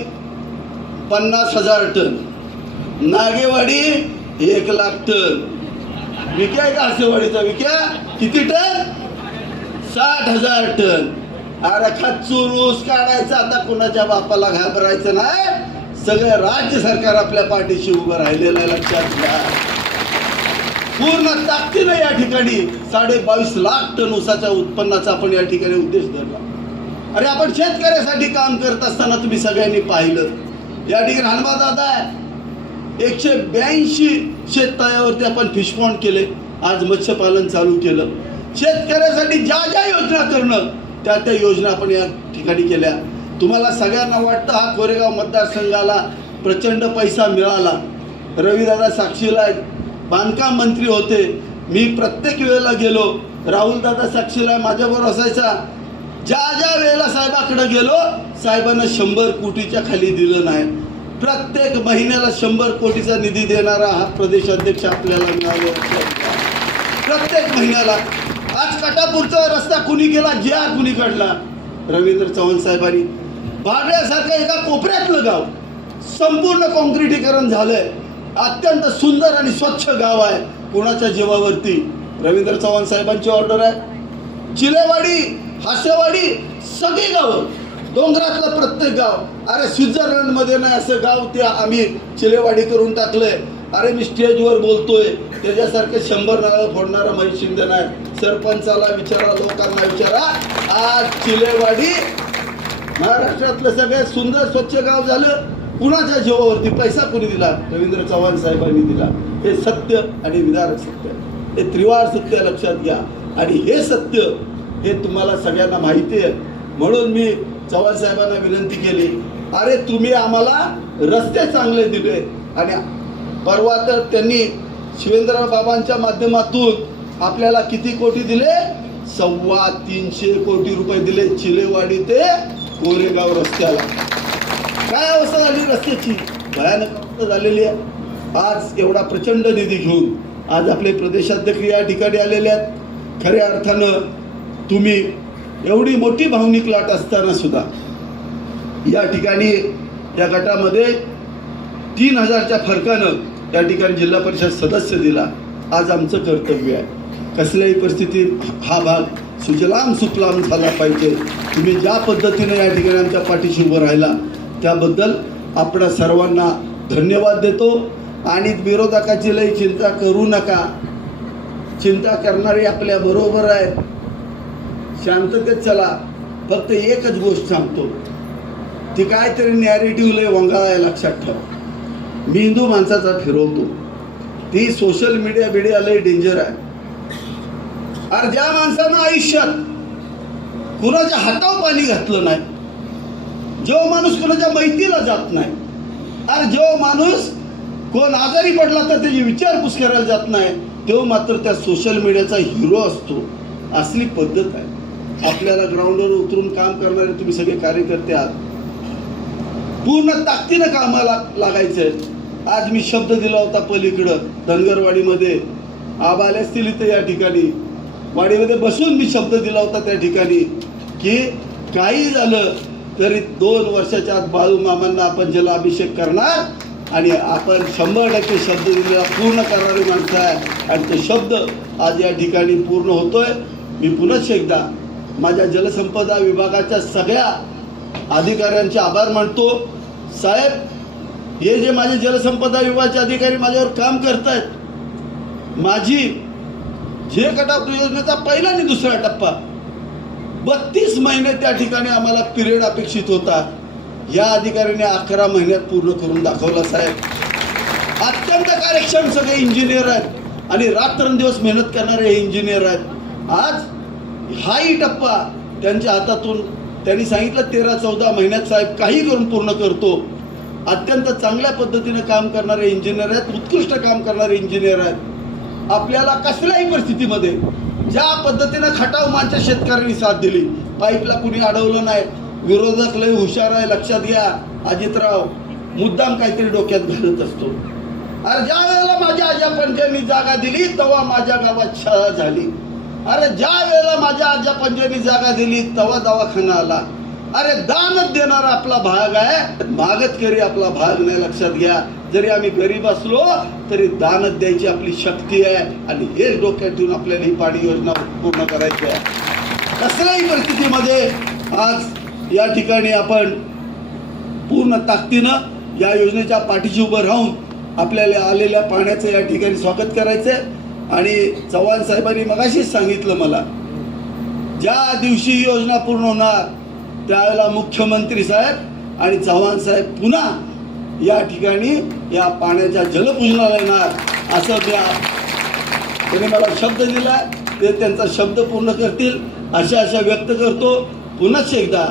50,000 टन, नागेवाडी 1,00,000 टन. विक्या का हासेवाडीचा विक्या किती टन? 60,000 टन. अरे खच्चूर ऊस काढायचा, आता कुणाच्या बापाला घाबरायचं नाही. सगळं राज्य सरकार आपल्या पाठीशी उभं राहिलेलं आहे, लक्षात घ्या. पूर्ण ताकदीनं या ठिकाणी 22.5 लाख टन ऊसाच्या उत्पन्नाचा आपण या ठिकाणी उद्देश धरला. अरे आपण शेतकऱ्यासाठी काम करत असताना तुम्ही सगळ्यांनी पाहिलं, या ठिकाणी हनुमानदादा आहे, 182 शेततळ्यावरती आपण फिश पॉन्ड केले, आज मत्स्यपालन चालू केलं. शेतकऱ्यासाठी ज्या ज्या योजना करणं त्या योजना आपण या ठिकाणी केल्या. तुम्हाला सगळ्यांना वाटतं हा कोरेगाव मतदारसंघाला प्रचंड पैसा मिळाला. रविदादा साक्षीला बांधकाम मंत्री होते, मी प्रत्येक वेळेला गेलो, राहुलदादा साक्षीला माझ्याबरोबर असायचा. ज्या ज्या वेळेला साहेबाकडे गेलो, साहेबांना 100 कोटीच्या खाली दिलं नाही. प्रत्येक महिन्याला 100 कोटीचा निधी देणारा हा प्रदेश अध्यक्ष आपल्याला मिळाला. प्रत्येक महिन्याला. आज कटापूरचा रस्ता कुणी केला? JR कुणी काढला? रवींद्र चव्हाण साहेबांनी. भाडऱ्यासारखं एका कोपऱ्यातलं गाव संपूर्ण काँक्रिटीकरण झालंय. अत्यंत सुंदर आणि स्वच्छ गाव आहे. कोणाच्या जीवावरती? रवींद्र चव्हाण साहेबांची ऑर्डर आहे. चिलेवाडी, हासेवाडी, सगळी गावं, डोंगरातलं प्रत्येक गाव. अरे स्वित्झर्लंडमध्ये नाही असं गाव ते आम्ही चिलेवाडी करून टाकलंय. अरे मी स्टेजवर बोलतोय, त्याच्यासारखे 100 नारळ फोडणारा महेश शिंदे नाही. सरपंचाला विचारा, लोकांना विचारा. आज चिलेवाडी महाराष्ट्रातलं सगळ्यात सुंदर स्वच्छ गाव झालं. कुणाच्या जीवावरती? पैसा कुणी दिला? रवींद्र चव्हाण साहेबांनी दिला. हे सत्य आणि विदारक सत्य, हे त्रिवार सत्य लक्षात घ्या. आणि हे सत्य हे तुम्हाला सगळ्यांना माहिती आहे. म्हणून मी चव्हाण साहेबांना विनंती केली, अरे तुम्ही आम्हाला रस्ते चांगले दिले. आणि परवा तर त्यांनी शिवेंद्रराव बाबांच्या माध्यमातून आपल्याला किती कोटी दिले? 325 कोटी रुपये दिले चिलेवाडी ते कोरेगाव रस्त्याला. काय अवस्था झाली रस्त्याची? भयानक अवस्था झालेली आहे. आज एवढा प्रचंड निधी घेऊन आज आपले प्रदेशाध्यक्ष या ठिकाणी आलेले आहेत. खऱ्या अर्थानं तुम्ही एवढी मोठी भावनिक लाट असताना सुद्धा या ठिकाणी या गटामध्ये 3000च्या फरकानं या ठिकाणी जिल्हा परिषद सदस्य दिला. आज आमचं कर्तव्य आहे, कसल्याही परिस्थितीत हा भाग सुजलाम सुफलाम झाला पाहिजे. तुम्ही ज्या पद्धतीने या ठिकाणी आमच्या पाठीशी उभं राहिला त्याबद्दल आपणा सर्वांना धन्यवाद देतो. आणि विरोधकाची लई चिंता करू नका, चिंता करणारे आपल्या बरोबर आहेत. शांततेत चला. फक्त एकच गोष्ट सांगतो, ती काहीतरी नॅरेटिव्ह लय वंगाळ आहे, लक्षात ठेवा. मी हिंदू माणसाचा फिरवतो, ती सोशल मीडिया लय डेंजर आहे. अरे ज्या माणसानं आयुष्यात कुणाच्या हातावर पाणी घातलं नाही, जो माणूस कुणाच्या मैतीला जात नाही, अरे जो माणूस कोण आजारी पडला तर त्याची विचारपूस करायला जात नाही, तो मात्र त्या सोशल मीडियाचा हिरो असतो. असली पद्धत आहे. आपल्याला ग्राउंडवर उतरून काम करणारे तुम्ही सगळे कार्यकर्ते आहात, पूर्ण ताकदीनं कामाला लागायचंय. आज मी शब्द दिला होता पलीकडं धनगरवाडीमध्ये, आबा आले असतील इथं या ठिकाणी, वाडीमध्ये बसून मी शब्द दिला होता त्या ठिकाणी की काही झालं तरी 2 वर्षाच्या आत बाळू मामांना आपण जलाभिषेक करणार आणि आपण 100% शब्द दिलेला पूर्ण करणारी माणसं आहे. आणि तो शब्द आज या ठिकाणी पूर्ण होतोय. मी पुनश्च एकदा माझ्या जलसंपदा विभागाच्या सगळ्या अधिकाऱ्यांचे आभार मानतो. साहेब, हे जे माझे जलसंपदा विभागाचे अधिकारी माझ्यावर काम करतायत, माझी जे कटाप योजनेचा पहिला आणि दुसरा टप्पा 32 महिने त्या ठिकाणी आम्हाला पिरियड अपेक्षित होता, या अधिकाऱ्याने 11 महिन्यात पूर्ण करून दाखवला. साहेब, अत्यंत कार्यक्षम सगळे इंजिनियर आहेत आणि रात्रंदिवस मेहनत करणारे हे इंजिनियर आहेत. आज हाही टप्पा त्यांच्या हातातून त्यांनी सांगितलं 13-14 महिन्यात साहेब काही करून पूर्ण करतो. अत्यंत चांगल्या पद्धतीने काम करणारे इंजिनियर आहेत, उत्कृष्ट काम करणारे इंजिनियर आहेत. आपल्याला कसल्याही परिस्थितीमध्ये ज्या पद्धतीनं खटाव मानच्या शेतकऱ्यांनी साथ दिली, पाईपला कुणी अडवलं नाही. विरोधक लय हुशार आहे, लक्षात घ्या. अजितराव मुद्दाम काहीतरी डोक्यात घालत असतो. अरे ज्या वेळेला माझ्या आजा पंजांनी जागा दिली तेव्हा माझ्या गावात शाळा झाली. अरे ज्या वेळेला माझ्या आजा पंजांनी जागा दिली तेव्हा दवाखाना आला. अरे दानच देणारा आपला भाग आहे, मागतकरी आपला भाग नाही. लक्षात घ्या, जरी आम्ही गरीब असलो तरी दानच द्यायची आपली शक्ती आहे आणि हेच डोक्यात ठेवून आपल्याला ही पाणी योजना पूर्ण करायची आहे. कसल्याही परिस्थितीमध्ये आज या ठिकाणी आपण पूर्ण ताकदीनं या योजनेच्या पाठीशी उभं राहून आपल्याला आलेल्या पाण्याचं या ठिकाणी स्वागत करायचंय. आणि चव्हाण साहेबांनी मगाशीच सांगितलं मला, ज्या दिवशी योजना पूर्ण होणार त्यावेळेला मुख्यमंत्री साहेब आणि चव्हाण साहेब पुन्हा या ठिकाणी या पाण्याच्या जलपूजनाला येणार असं त्यांनी मला शब्द दिला. ते त्यांचा शब्द पूर्ण करतील अशा व्यक्त करतो. पुन्हाच एकदा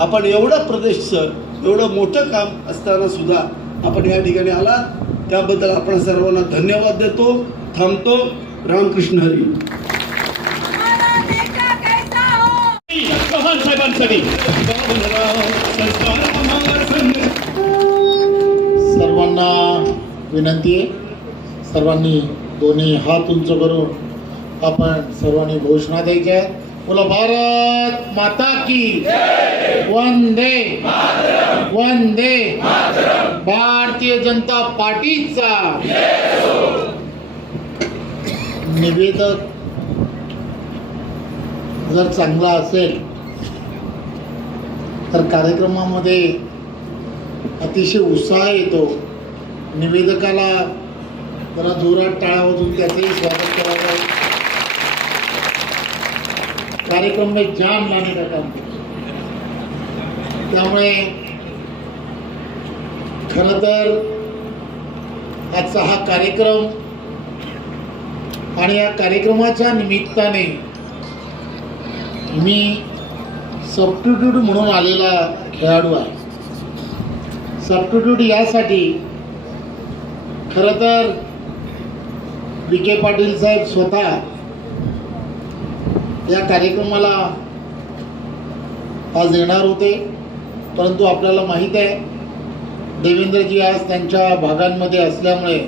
आपण एवढं प्रदेशचं एवढं मोठं काम असताना सुद्धा आपण या ठिकाणी आलात, त्याबद्दल आपण सर्वांना धन्यवाद देतो. थांबतो. रामकृष्ण हरी. चव्हाण साहेबांसाठी सर्वांना विनंती आहे, सर्वांनी दोन्ही हात उंच करून आपण सर्वांनी घोषणा द्यायच्या आहेत. बोला भारत माता की वंदे वंदे. भारतीय जनता पार्टीचा निवेदक जर चांगला असेल तर कार्यक्रमामध्ये अतिशय उत्साह येतो. निवेदकाला जरा जोरात टाळ्या वाजवून त्याचंही स्वागत करावं. कार्यक्रम में जान लाने का काम करतो. त्यामुळे खरं तर आजचा हा कार्यक्रम आणि या कार्यक्रमाच्या निमित्ताने मी सबस्टिट्यूट म्हणून आलेला खेळाडू आहे. सबस्टिट्यूट यासाठी खरं तर विखे पाटील साहेब स्वतः या कार्यक्रमाला आज येणार होते, परंतु आपल्याला माहीत आहे देवेंद्रजी आज त्यांच्या भागांमध्ये असल्यामुळे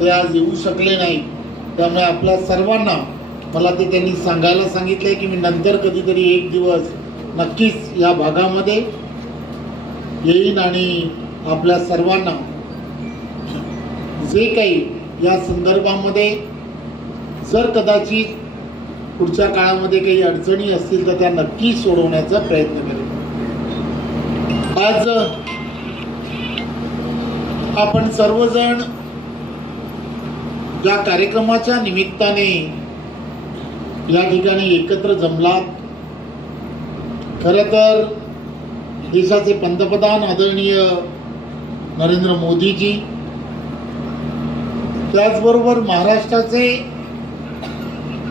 ते आज येऊ शकले नाही. त्यामुळे आपल्या सर्वांना मला ते त्यांनी सांगायला सांगितले की मी नंतर कधीतरी एक दिवस नक्कीच या भागामध्ये येईन आणि आपल्या सर्वांना जे काही या संदर्भामध्ये जर कदाचित पुढच्या काळामध्ये काही अडचणी असतील तर त्या नक्की सोडवण्याचा प्रयत्न करेन. आज आपण सर्वजण या कार्यक्रमाच्या निमित्ताने या ठिकाणी एकत्र जमलात. खरं तर देशाचे पंतप्रधान आदरणीय नरेंद्र मोदीजी, त्याचबरोबर महाराष्ट्राचे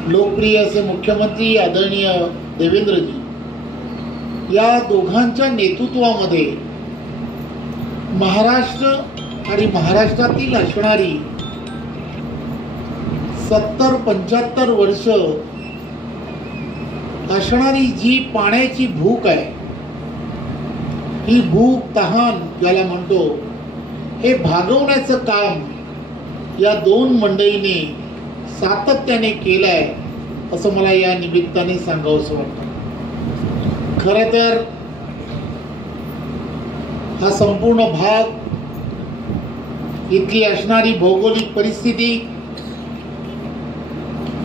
लोकप्रिय असे मुख्यमंत्री आदरणीय देवेंद्रजी, या दोघांच्या नेतृत्वामध्ये महाराष्ट्र आणि महाराष्ट्रातील असणारी 70-75 वर्ष असणारी जी पाण्याची भूक आहे, ही भूक तहान ज्याला म्हणतो, हे भागवण्याचं काम या दोन मंडळींनी सातत्याने केलंय असं मला या निमित्ताने सांगावंसं वाटतं. खरं तर हा संपूर्ण भाग, इथली असणारी भौगोलिक परिस्थिती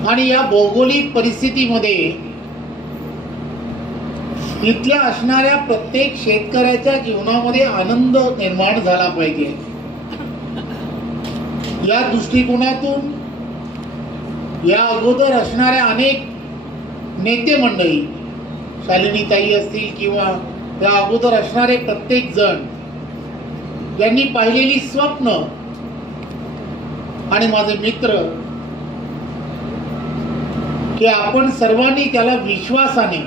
आणि या भौगोलिक परिस्थितीमध्ये इथल्या असणाऱ्या प्रत्येक शेतकऱ्याच्या जीवनामध्ये आनंद निर्माण झाला पाहिजे, या दृष्टिकोनातून या अगोदर असणाऱ्या अनेक नेते मंडळी, शालिनीताई असतील किंवा त्या अगोदर असणारे प्रत्येक जण यांनी पाहिलेली स्वप्न आणि माझे मित्र, की आपण सर्वांनी त्याला विश्वासाने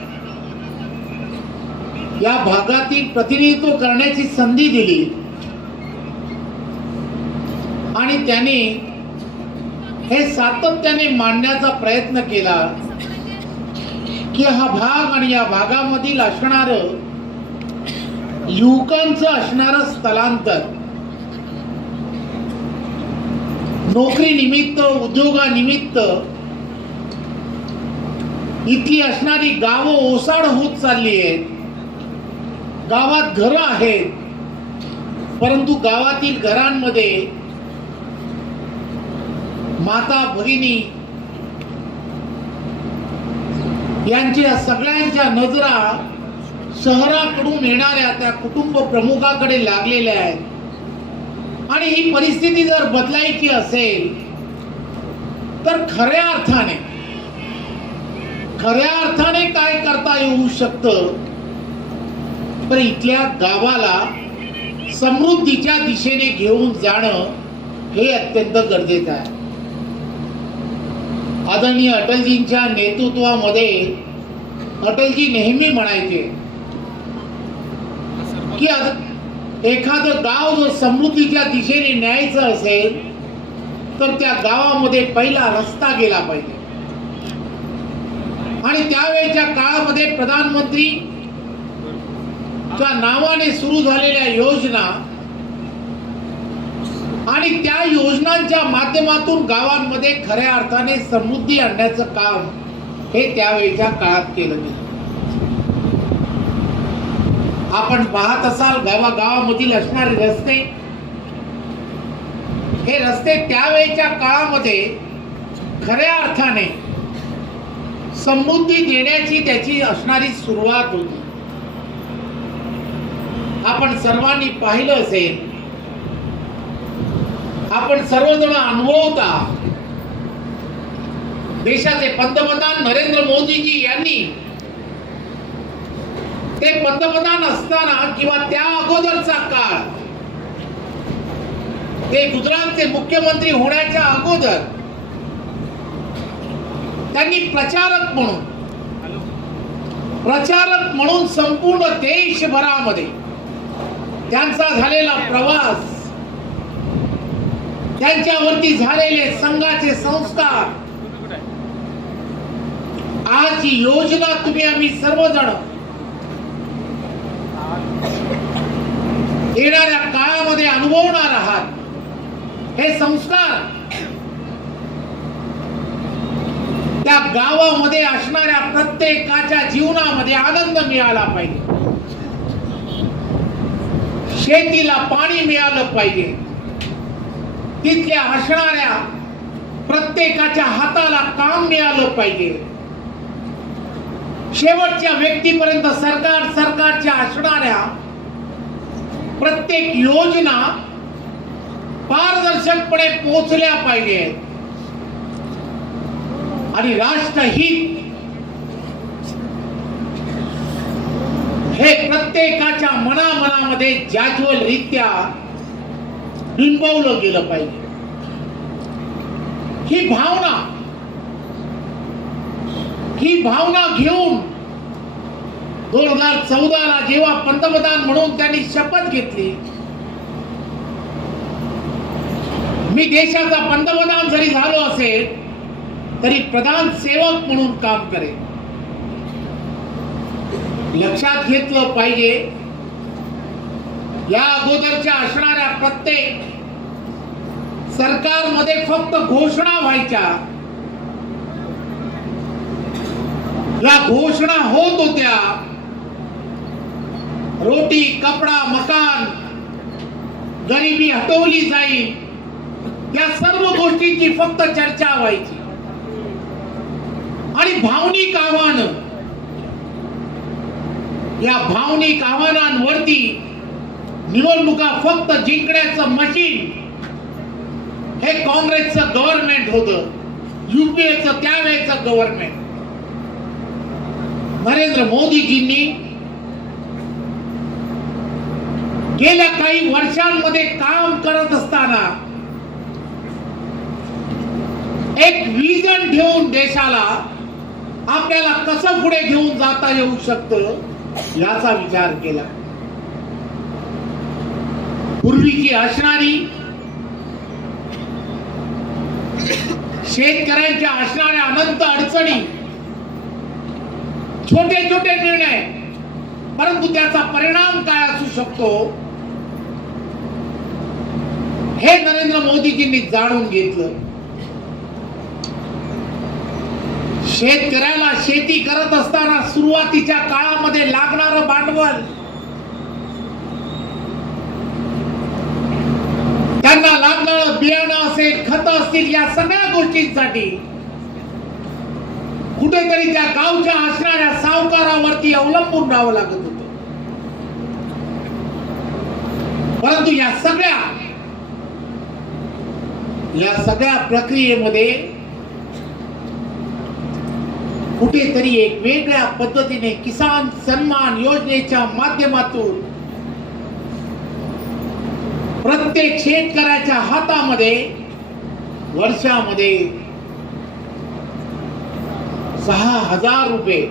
या भागातील प्रतिनिधित्व करण्याची संधी दिली आणि त्याने हे सातत्याने मांडण्याचा प्रयत्न केला की हा भाग आणि या भागामधील असणार युवकांचं असणारं स्थलांतर, नोकरी निमित्त, उद्योगानिमित्त इथली असणारी गावं ओसाड होत चालली आहेत. गावात घरं आहेत, परंतु गावातील घरांमध्ये माता भगिनी यांच्या सगळ्यांच्या नजरा शहराकडून येणाऱ्या त्या कुटुंब प्रमुखाकडे लागलेल्या आहेत. आणि ही परिस्थिती जर बदलायची असेल तर खऱ्या अर्थाने काय करता येऊ शकतं, तर इथल्या गावाला समृद्धीच्या दिशेने घेऊन जाणं हे अत्यंत गरजेचं आहे. आदरणीय अटलजींच्या नेतृत्वामध्ये अटलजी नेहमी म्हणायचे की एखादं गाव जर समृद्धीच्या दिशेने न्यायचं असेल तर त्या गावामध्ये पहिला रस्ता गेला पाहिजे. आणि त्यावेळेच्या काळामध्ये प्रधानमंत्री च्या नावाने सुरू झालेल्या योजना आणि त्या योजनांच्या माध्यमातून गावांमध्ये खऱ्या अर्थाने समृद्धी आणण्याचं काम हे त्यावेळेच्या काळात केलं गेलं. आपण पाहत असाल गावागावामधील असणारे रस्ते, हे रस्ते त्यावेळेच्या काळामध्ये खऱ्या अर्थाने समृद्धी देण्याची त्याची असणारी सुरुवात होती. आपण सर्वांनी पाहिलं असेल, आपण सर्वजण अनुभवता, देशाचे पंतप्रधान नरेंद्र मोदीजी यांनी ते पंतप्रधान असताना किंवा त्या अगोदरचा काळ, ते गुजरातचे मुख्यमंत्री होण्याच्या अगोदर त्यांनी प्रचारक म्हणून संपूर्ण देशभरामध्ये त्यांचा झालेला प्रवास, त्यांच्यावरती झालेले संघाचे संस्कार, आज ही योजना तुम्ही आम्ही सर्वजण येणाऱ्या काळामध्ये अनुभवणार आहात. हे संस्कार त्या गावामध्ये असणाऱ्या प्रत्येकाच्या जीवनामध्ये आनंद मिळाला पाहिजे, शेतीला पाणी मिळालं पाहिजे, तिथल्या असणाऱ्या प्रत्येकाच्या हाताला काम मिळालं पाहिजे, शेवटच्या व्यक्तीपर्यंत सरकारच्या असणाऱ्या प्रत्येक योजना पारदर्शकपणे पोहोचल्या पाहिजेत आणि राष्ट्रहित हे प्रत्येकाच्या मनामनामध्ये जाज्वलरित्या बिंबवलं गेलं पाहिजे. ही भावना घेऊन 2014 जेव्हा पंतप्रधान म्हणून त्यांनी शपथ घेतली, मी देशाचा पंतप्रधान जरी झालो असेल तरी प्रधान सेवक म्हणून काम करेन. लक्षात घेतलं पाहिजे, या अगोदरच्या असणाऱ्या प्रत्येक सरकारमध्ये फक्त घोषणा व्हायच्या. या घोषणा होत होत्या, रोटी कपडा मकान, गरिबी हटवली जाईल, या सर्व गोष्टींची फक्त चर्चा व्हायची. आणि भावनिक आव्हानं, या भावनिक आव्हानांवरती निवडणुका फक्त जिंकण्याचं मशीन हे काँग्रेसचं गव्हर्नमेंट होतं, युपीएचं त्यावेळेचं गव्हर्नमेंट. नरेंद्र मोदीजींनी गेल्या काही वर्षांमध्ये काम करत असताना एक विजन ठेवून देशाला आपल्याला कसं पुढे घेऊन जाता येऊ शकतं याचा विचार केला. पूर्वीची असणारी शेतकऱ्यांच्या असणाऱ्या अनंत अडचणी, छोटे छोटे निर्णय, परंतु त्याचा परिणाम काय असू शकतो हे नरेंद्र मोदीजींनी जाणून घेतलं. शेतकऱ्याला शेती करत असताना सुरुवातीच्या काळामध्ये लागणारं भांडवल, त्यांना लागणारं बियाणं असेल, खत असतील, या सगळ्या गोष्टींसाठी कुठेतरी त्या गावच्या असणाऱ्या सावकारावरती अवलंबून राहावं लागत होतं. परंतु या सगळ्या प्रक्रियेमध्ये कुठेतरी एक वेगळ्या पद्धतीने किसान सन्मान योजनेच्या माध्यमातून प्रत्येक शेतकऱ्याच्या हातामध्ये वर्षामध्ये 6,000 रुपये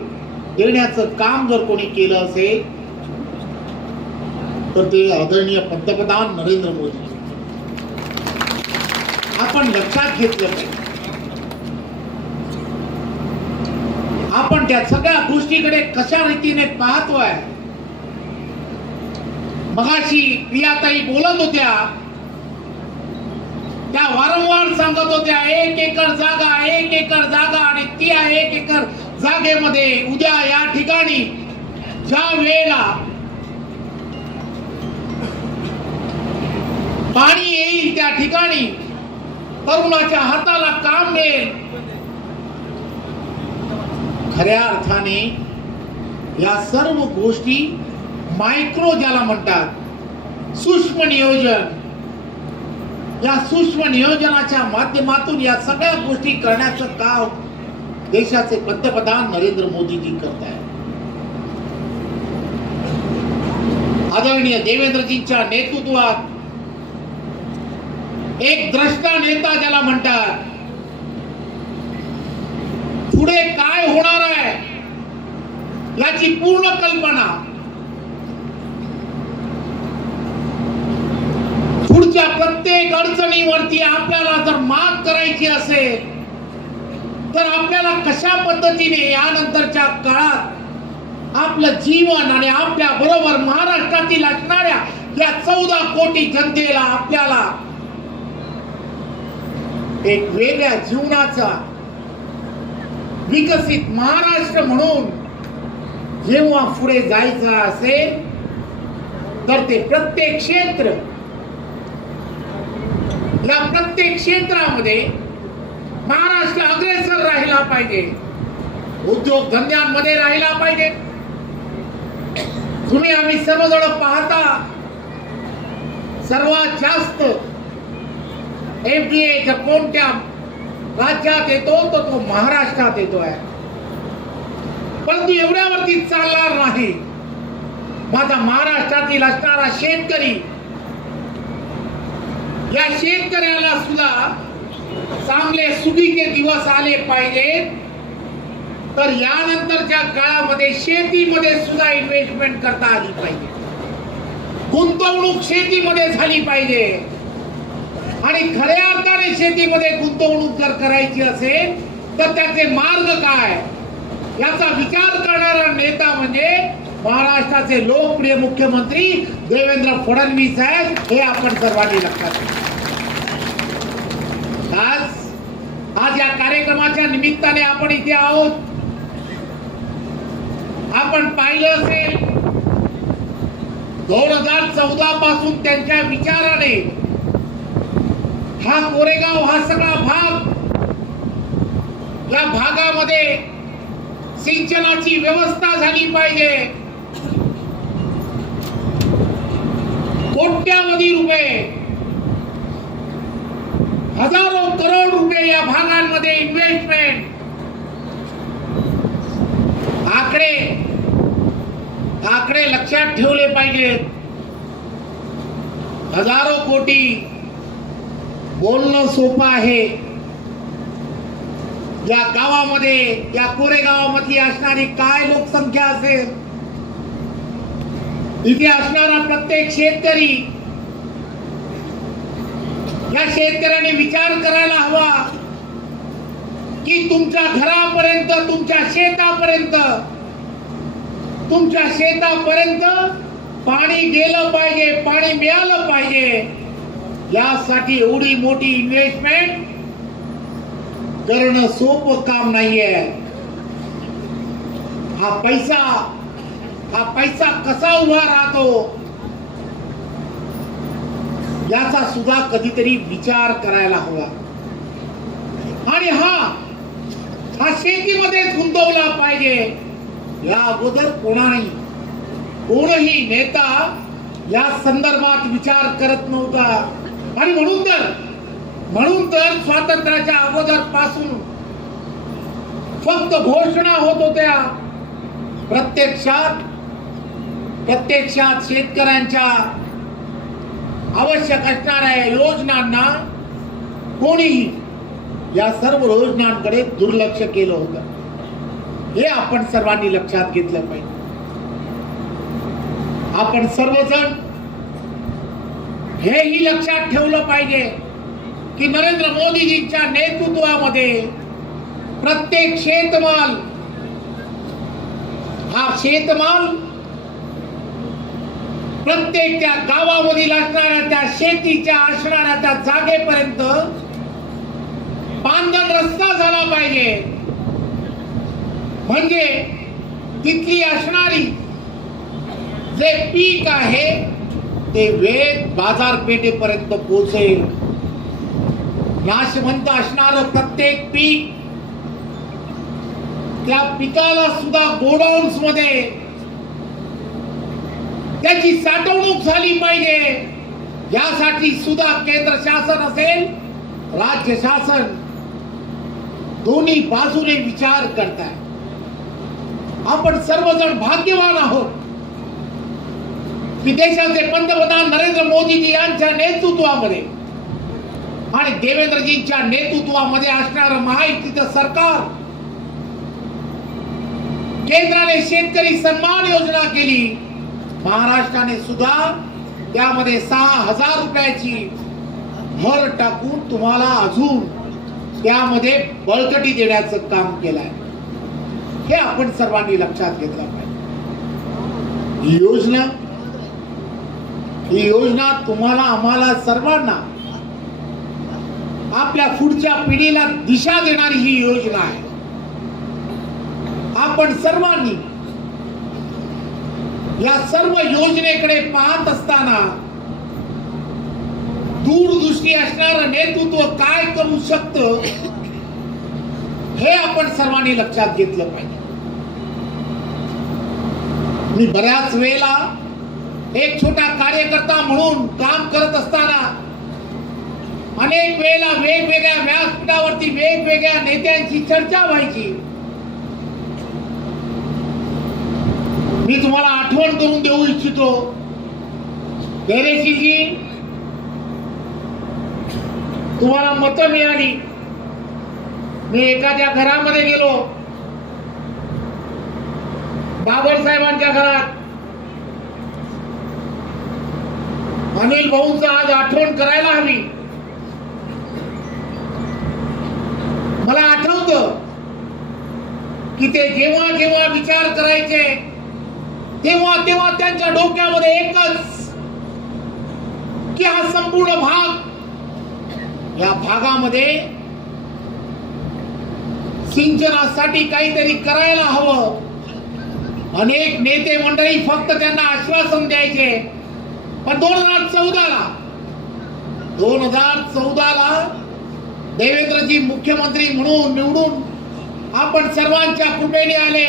देण्याचं काम जर कोणी केलं असेल तर ते आदरणीय पंतप्रधान नरेंद्र मोदी. आपण लक्षात घेतलं पाहिजे. आपण त्या सगळ्या गोष्टीकडे कशा रीतीने पाहतोय. मगाशी प्रियाताई बोलत होत्या, त्या वारंवार सांगत होत्या 1 एकर जागा, 1 एकर जागा, आणि त्या 1 एकर जागेमध्ये उद्या या ठिकाणी ज्या वेळेला पाणी येईल त्या ठिकाणी तरुणाच्या हाताला काम मिळेल. खऱ्या अर्थाने या सर्व गोष्टी मायक्रो ज्याला म्हणतात, सूक्ष्म नियोजन, या सूक्ष्म नियोजनाच्या माध्यमातून या सगळ्या गोष्टी करण्याचं काम देशाचे पंतप्रधान नरेंद्र मोदीजी करत आहेत. आदरणीय देवेंद्रजींच्या नेतृत्वात एक द्रष्टा नेता ज्याला म्हणतात, पुढे काय होणार आहे याची पूर्ण कल्पना, पुढच्या प्रत्येक अडचणीवरती आपल्याला जर मात करायची असेल तर आपल्याला कशा पद्धतीने यानंतरच्या काळात आपलं जीवन आणि आपल्या बरोबर महाराष्ट्रातील असणाऱ्या या 14 कोटी जनतेला आपल्याला एक वेगळ्या जीवनाचा विकसित महाराष्ट्र म्हणून जेव्हा पुढे जायचं असेल तर ते प्रत्येक क्षेत्र, या प्रत्येक क्षेत्रामध्ये महाराष्ट्र अग्रेसर राहिला पाहिजे, उद्योग धंद्यांमध्ये राहिला पाहिजे. तुम्ही आम्ही सर्वजण पाहता, सर्वात जास्त FDA जर कोणत्या राज्यात येतो तर तो महाराष्ट्रात येतोय. परंतु एवढ्यावरती चालणार नाही. माझा महाराष्ट्रातील असणारा शेतकरी, या शेतकऱ्याला सुद्धा चांगले सुगीचे दिवस आले पाहिजेत. तर यानंतरच्या काळामध्ये शेतीमध्ये सुद्धा इन्व्हेस्टमेंट करता आली पाहिजे, गुंतवणूक शेतीमध्ये झाली पाहिजे. आणि खऱ्या अर्थाने शेतीमध्ये गुंतवणूक जर करायची असेल तर त्याचे मार्ग काय याचा विचार करणारा नेता म्हणजे महाराष्ट्राचे लोकप्रिय मुख्यमंत्री देवेंद्र फडणवीस आहेत, हे आपण सर्वांनी लक्षात घ्या. आज या कार्यक्रमाच्या निमित्ताने आपण इथे आहोत. आपण पाहिलं असेल 2014 पासून त्यांच्या विचाराने हा कोरेगाव हा सगळा भाग, या भागामध्ये सिंचनाची व्यवस्था झाली पाहिजे. कोट्यावधी रुपये, हजारो करोड रुपये या भागांमध्ये इन्व्हेस्टमेंट. आकडे लक्षात ठेवले पाहिजेत. हजारो कोटी बोलणं सोपं आहे. या गावामध्ये, या कोरेगावामध्ये असणारी काय लोकसंख्या असेल, इथे असणारा प्रत्येक शेतकरी, या शेतकऱ्याने विचार करायला हवा की तुमच्या घरापर्यंत, तुमच्या शेतापर्यंत पाणी गेलं पाहिजे, पाणी मिळालं पाहिजे. यासाठी एवढी मोठी इन्व्हेस्टमेंट करणं सोपं काम नाहीये. हा पैसा कसा उभा राहतो याचा सुद्धा कधीतरी विचार करायला हवा. आणि हा शेतीमध्येच गुंतवला पाहिजे. या अगोदर कोणही नेता या संदर्भात विचार करत नव्हता. आणि म्हणून तर स्वातंत्र्याच्या अगोदर पासून फक्त घोषणा होत होत्या. प्रत्यक्षात शेतकऱ्यांच्या आवश्यक असणाऱ्या योजनांना कोणीही या सर्व योजनांकडे दुर्लक्ष केलं होतं. हे आपण सर्वांनी लक्षात घेतलं पाहिजे. आपण सर्वजण हेही लक्षात ठेवलं पाहिजे की नरेंद्र मोदीजींच्या नेतृत्वामध्ये प्रत्येक शेतमाल प्रत्येक त्या गावामधील असणाऱ्या, त्या शेतीच्या असणाऱ्या त्या जागेपर्यंत बांधण रस्ता झाला पाहिजे. म्हणजे तिथली असणारी जे पीक आहे ते वेळेत बाजारपेठेपर्यंत पोहोचेल. नाशवंत असणारं प्रत्येक पीक, त्या पिकाला सुद्धा गोडाऊन्स मध्ये त्याची साठवणूक झाली पाहिजे. यासाठी सुद्धा केंद्र शासन असेल, राज्य शासन दोन्ही बाजूने विचार करताय. आपण सर्वजण भाग्यवान आहोत की देशाचे पंतप्रधान नरेंद्र मोदीजी यांच्या नेतृत्वामध्ये आणि देवेंद्रजींच्या नेतृत्वामध्ये असणारं महायुतीचं सरकार, केंद्राने शेतकरी सन्मान योजना केली, महाराष्ट्राने सुद्धा त्यामध्ये 6,000 रुपयाची भर टाकून तुम्हाला अजून त्यामध्ये बळकटी देण्याचं काम केलंय. हे आपण सर्वांनी लक्षात घेतलं पाहिजे. ही योजना तुम्हाला, आम्हाला सर्वांना, आपल्या पुढच्या पिढीला दिशा देणारी ही योजना आहे. आपण सर्वांनी या सर्व योजनेकडे पाहत असताना दूरदृष्टी असणारं नेतृत्व काय करू शकतं हे आपण सर्वांनी लक्षात घेतलं पाहिजे. मी बऱ्याच वेळेला एक छोटा कार्यकर्ता म्हणून काम करत असताना अनेक वेळेला वेगवेगळ्या व्यासपीठावरती वेगवेगळ्या नेत्यांची चर्चा व्हायची. मी तुम्हाला आठवण करून देऊ इच्छितो, धैर्यशीलजी, तुम्हाला मतं मिळाली. मी एखाद्या घरामध्ये गेलो, बाबासाहेबांच्या घरात, अनिल भाऊंचा आज आठवण करायला हवी. मला आठवतं की ते जेव्हा जेव्हा विचार करायचे तेव्हा तेव्हा त्यांच्या डोक्यामध्ये एकच की हा संपूर्ण भाग, या भागामध्ये सिंचनासाठी काहीतरी करायला हवं. अनेक नेते मंडळी फक्त त्यांना आश्वासन द्यायचे. पण 2014ला देवेंद्रजी मुख्यमंत्री म्हणून निवडून आपण सर्वांच्या कृपेने आले.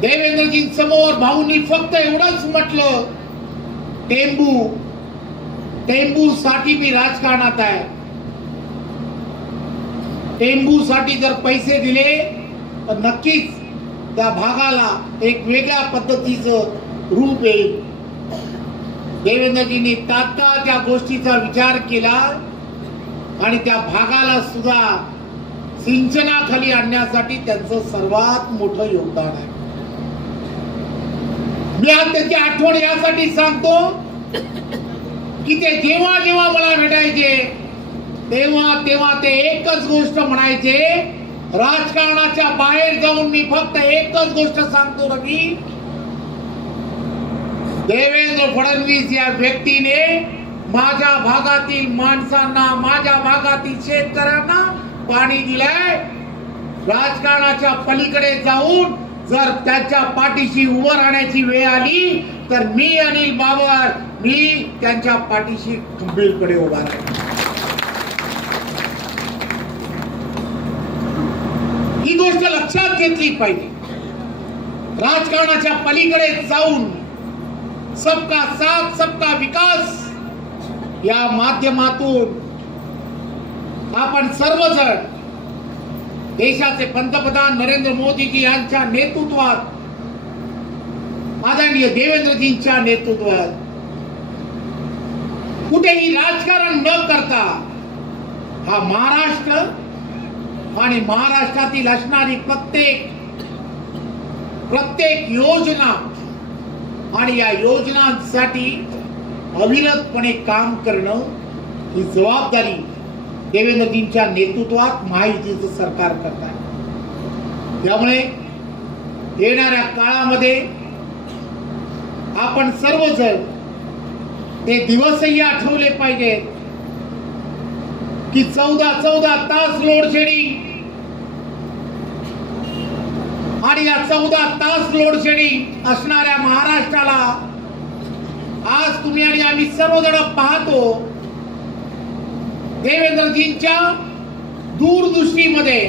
देवेंद्रजी समोर भाऊंनी फक्त एवढंच म्हटलं, टेंबू साठी मी राजकारणात आहे. टेंबू साठी जर पैसे दिले तर नक्कीच त्या भागाला एक वेगळ्या पद्धतीचं रूप येईल. देवेंद्रजींनी तात्काळ त्या गोष्टीचा विचार केला आणि त्या भागाला सुद्धा सिंचनाखाली आणण्यासाठी त्यांचं सर्वात मोठं योगदान आहे. मी आज त्याची आठवण यासाठी सांगतो की ते जेव्हा जेव्हा मला भेटायचे तेव्हा तेव्हा ते एकच गोष्ट म्हणायचे. राजकारणाच्या बाहेर जाऊन मी फक्त एकच गोष्ट सांगतो रवी, देवेंद्र फडणवीस या व्यक्तीने माझ्या भागातील माणसांना, माझ्या भागातील शेतकऱ्यांना पाणी दिलंय. राजकारणाच्या पलीकडे जाऊन जर त्याच्या पाठीशी उभं राहण्याची वेळ आली तर मी अनिल बाबर, मी त्यांच्या पाठीशी खंबीरपणे उभा राहील. ही गोष्ट लक्षात घेतली पाहिजे. राजकारणाच्या पलीकडे जाऊन सबका साथ सबका विकास या माध्यमातून आपण सर्वजण देशाचे पंतप्रधान नरेंद्र मोदीजी यांच्या नेतृत्वात, आदरणीय देवेंद्रजींच्या नेतृत्वात कुठेही राजकारण न करता हा महाराष्ट्र आणि महाराष्ट्रातील असणारी प्रत्येक योजना आणि या योजनांसाठी अविरतपणे काम करणं ही जबाबदारी देवेंद्रजींच्या नेतृत्वात महायुतीचं सरकार करत आहे. त्यामुळे येणाऱ्या काळामध्ये आपण सर्वजण ते दिवसही आठवले पाहिजेत की 14 तास लोड शेडिंग आणि या 14 तास लोड शेडिंग असणाऱ्या महाराष्ट्राला आज तुम्ही आणि आम्ही सर्वजण पाहतो. देवेंद्रजींच्या दूरदृष्टीमध्ये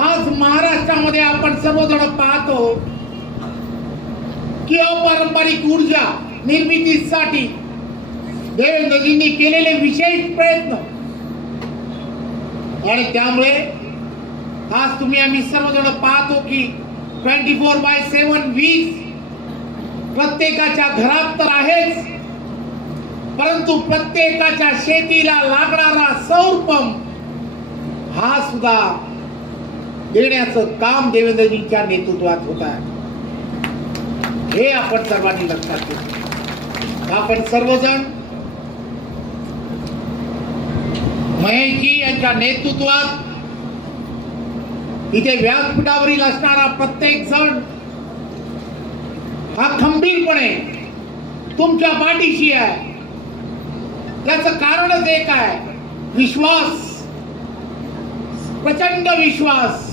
आज महाराष्ट्रामध्ये आपण सर्वजण पाहतो की अपारंपरिक ऊर्जा निर्मितीसाठी देवेंद्रजींनी केलेले विशेष प्रयत्न आणि त्यामुळे आज तुम्ही आम्ही सर्वजण पाहतो की 24/7 वीज प्रत्येकाच्या घरात तर आहेच, परंतु प्रत्येकाच्या शेतीला लागणारा सौर पंप हा सुद्धा देण्याचं काम देवेंद्रजींच्या नेतृत्वात होत आहे. हे आपण सर्वांनी लक्षात घेतलं. आपण सर्वजण महेशजी यांच्या नेतृत्वात इथे व्यासपीठावरील असणारा प्रत्येक जण हा खंबीरपणे तुमच्या पाठीशी आहे. त्याचं कारणच एक आहे, विश्वास, प्रचंड विश्वास.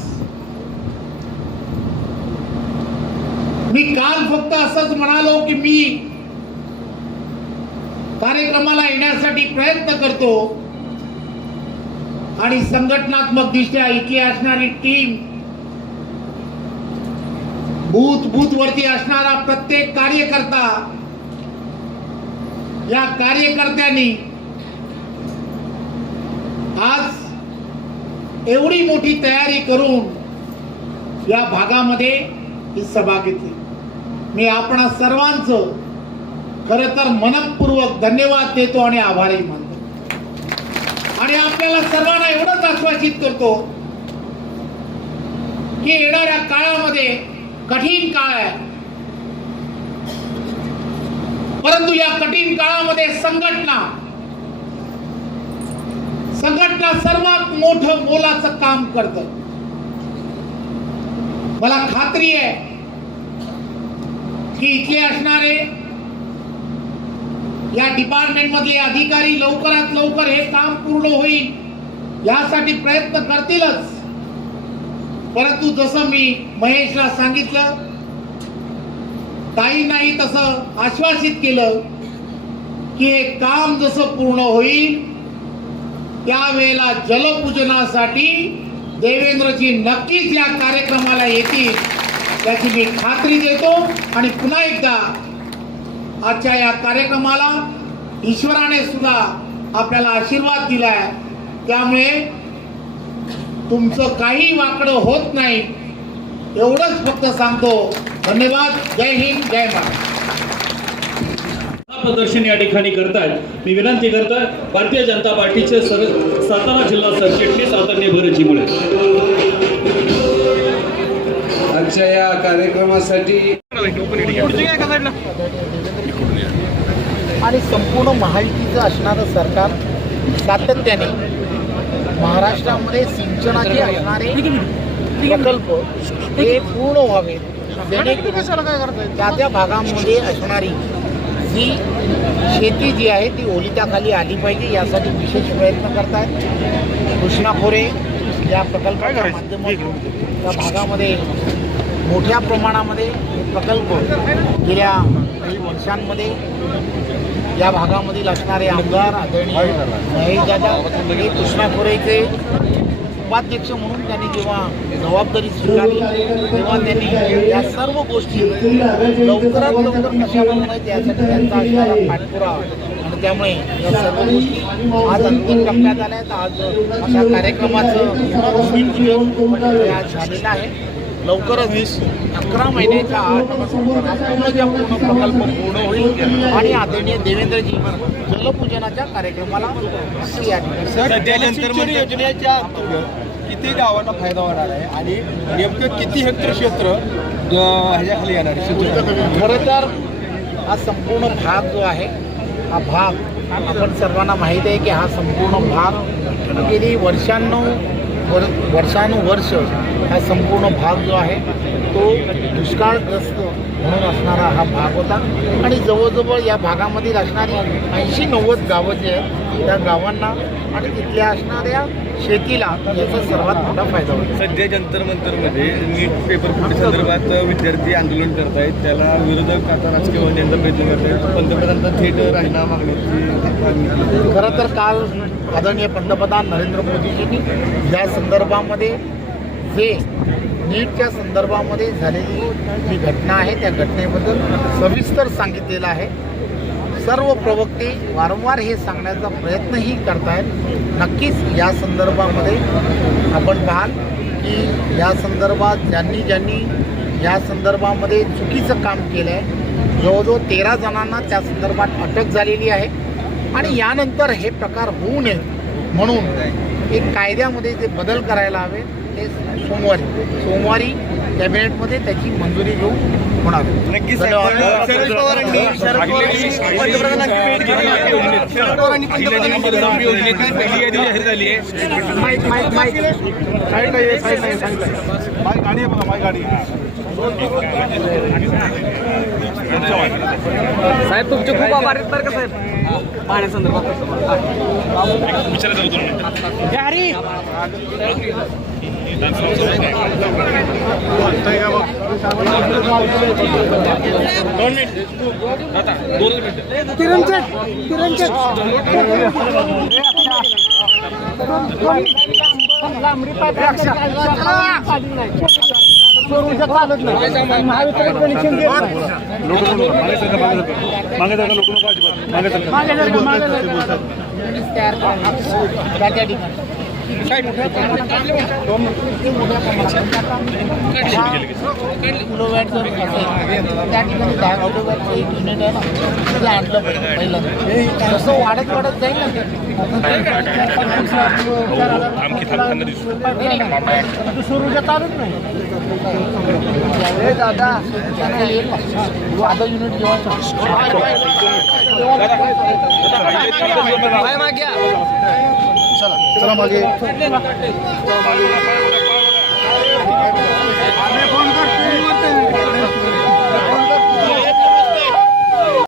मी काल फक्त असंच म्हणालो की मी कार्यक्रमाला येण्यासाठी प्रयत्न करतो आणि संघटनात्मक दृष्ट्या इथे असणारी टीम, बूथ वरती असणारा प्रत्येक कार्यकर्ता या कार्यकर्त्यांनी आज एवढी मोठी तयारी करून या भागामध्ये ही सभा घेतली. मी आपणा सर्वांचं खरं तर मनपूर्वक धन्यवाद देतो आणि आभारी मानतो. आणि आपल्याला सर्वांना एवढंच आश्वासित करतो की येणाऱ्या काळामध्ये कठीण काळ आहे, परंतु या कठीण काळामध्ये संघटना सर्वात मोठं मोलाचं काम करतं. मला खात्री आहे की इथले असणारे या डिपार्टमेंट मधले अधिकारी लवकरात लवकर हे काम पूर्ण होईल यासाठी प्रयत्न करतीलच. परंतु जसं मी महेशला सांगितलं, ताईंनाही तसं आश्वासित केलं की हे काम जसं पूर्ण होईल त्यावेळेला जलपूजनासाठी देवेंद्रजी नक्कीच या कार्यक्रमाला येतील याची मी खात्री देतो. आणि पुन्हा एकदा आजच्या या कार्यक्रमाला ईश्वराने सुद्धा आपल्याला आशीर्वाद दिलाय, त्यामुळे तुमचं काही वाकडं होत नाही एवढंच फक्त सांगतो. धन्यवाद. जय हिंद, जय महाराष्ट्र. प्रदर्शन या ठिकाणी करतायत. मी विनंती करतोय भारतीय जनता पार्टीचे सातारा जिल्हा सरचिटणीस आदरणीय भरतजी मुळे. आजच्या या कार्यक्रमासाठी आणि संपूर्ण महायुतीचं असणारं सरकार सातत्याने महाराष्ट्रामध्ये सिंचनाचे असणारे प्रकल्प हे पूर्ण व्हावे, जेणेकरून त्या भागामध्ये असणारी जी शेती जी आहे ती ओलिताखाली आली पाहिजे यासाठी विशेष प्रयत्न करतायत. कृष्णा खोरे या प्रकल्पाच्या माध्यमातून त्या भागामध्ये मोठ्या प्रमाणामध्ये हे प्रकल्प गेल्या काही वर्षांमध्ये या भागामधील असणारे आमदार आदरणीय महेशदादा हे कृष्णा खोरेचे उपाध्यक्ष म्हणून त्यांनी जेव्हा जबाबदारी स्वीकारली तेव्हा त्यांनी या सर्व गोष्टी लवकरात लवकर कशा बनवायच्या यासाठी त्यांचा असणारा पाठपुरावा आणि त्यामुळे या सर्व गोष्टी आज अंतिम टप्प्यात आल्या आहेत. आज अशा कार्यक्रमाचं भूमिपूजन आज झालेलं आहे. लवकरच 11 महिन्याच्या आत पूर्ण प्रकल्प पूर्ण होईल आणि आदरणीय देवेंद्रजी जलपूजनाच्या कार्यक्रमाला योजनेच्या अंतर्गत किती गावांना फायदा होणार आहे आणि नेमकं किती हेक्टर क्षेत्र ह्याच्याखाली येणार आहे? खरं तर हा संपूर्ण भाग जो आहे हा भाग आपण सर्वांना माहीत आहे की हा संपूर्ण भाग गेली वर्षानुवर्ष हा संपूर्ण भाग जो आहे तो दुष्काळग्रस्त म्हणून असणारा हा भाग होता आणि जवळजवळ या भागामधील असणारी 80-90 गावं जे आहेत त्या गावांना आणि तिथल्या असणाऱ्या शेतीला याचा सर्वात मोठा फायदा होतो. सध्या जंतर मंतरमध्ये नीट पेपर फुटी संदर्भात विद्यार्थी आंदोलन करत आहेत, त्याला विरोधक आता राजकीय नेत्यांचा प्रयत्न करत आहेत. पंतप्रधानांचा थेट राजीनामा मागण्याची खरं तर काल आदरणीय पंतप्रधान नरेंद्र मोदीजींनी या संदर्भामध्ये जे नीटच्या संदर्भामध्ये झालेली जी घटना आहे त्या घटनेबद्दल सविस्तर सांगितलेलं आहे. सर्व प्रवक्ते वारंवार हे सांगण्याचा प्रयत्नही करतायत. नक्कीच या संदर्भामध्ये आपण पाहाल की या संदर्भात ज्यांनी या संदर्भामध्ये चुकीचं काम केलं आहे जवळजवळ 13 जणांना त्या संदर्भात अटक झालेली आहे आणि यानंतर हे प्रकार होऊ नये म्हणून एक कायद्यामध्ये जे बदल करायला हवे ते सोमवारी कॅबिनेटमध्ये त्याची मंजुरी घेऊन होणार. नक्कीच शरद पवारांनी पंतप्रधानांची भेट घेतली. शरद पवारांनी पंतप्रधानांची योजनेतली पहिली यादी जाहीर झाली आहे. साहेब तुमचे खूप आभार आहेत बरं का साहेब पाण्यासंदर्भात त्या ठिकाणी 10 ऑक्टोबरचं एक युनिट आहे ना ते आणलं पहिलं तसं वाढत वाढत जाईल ना ते सुरूच्या चालूच नाही दादा वादळ युनिट चला मागे फोन कर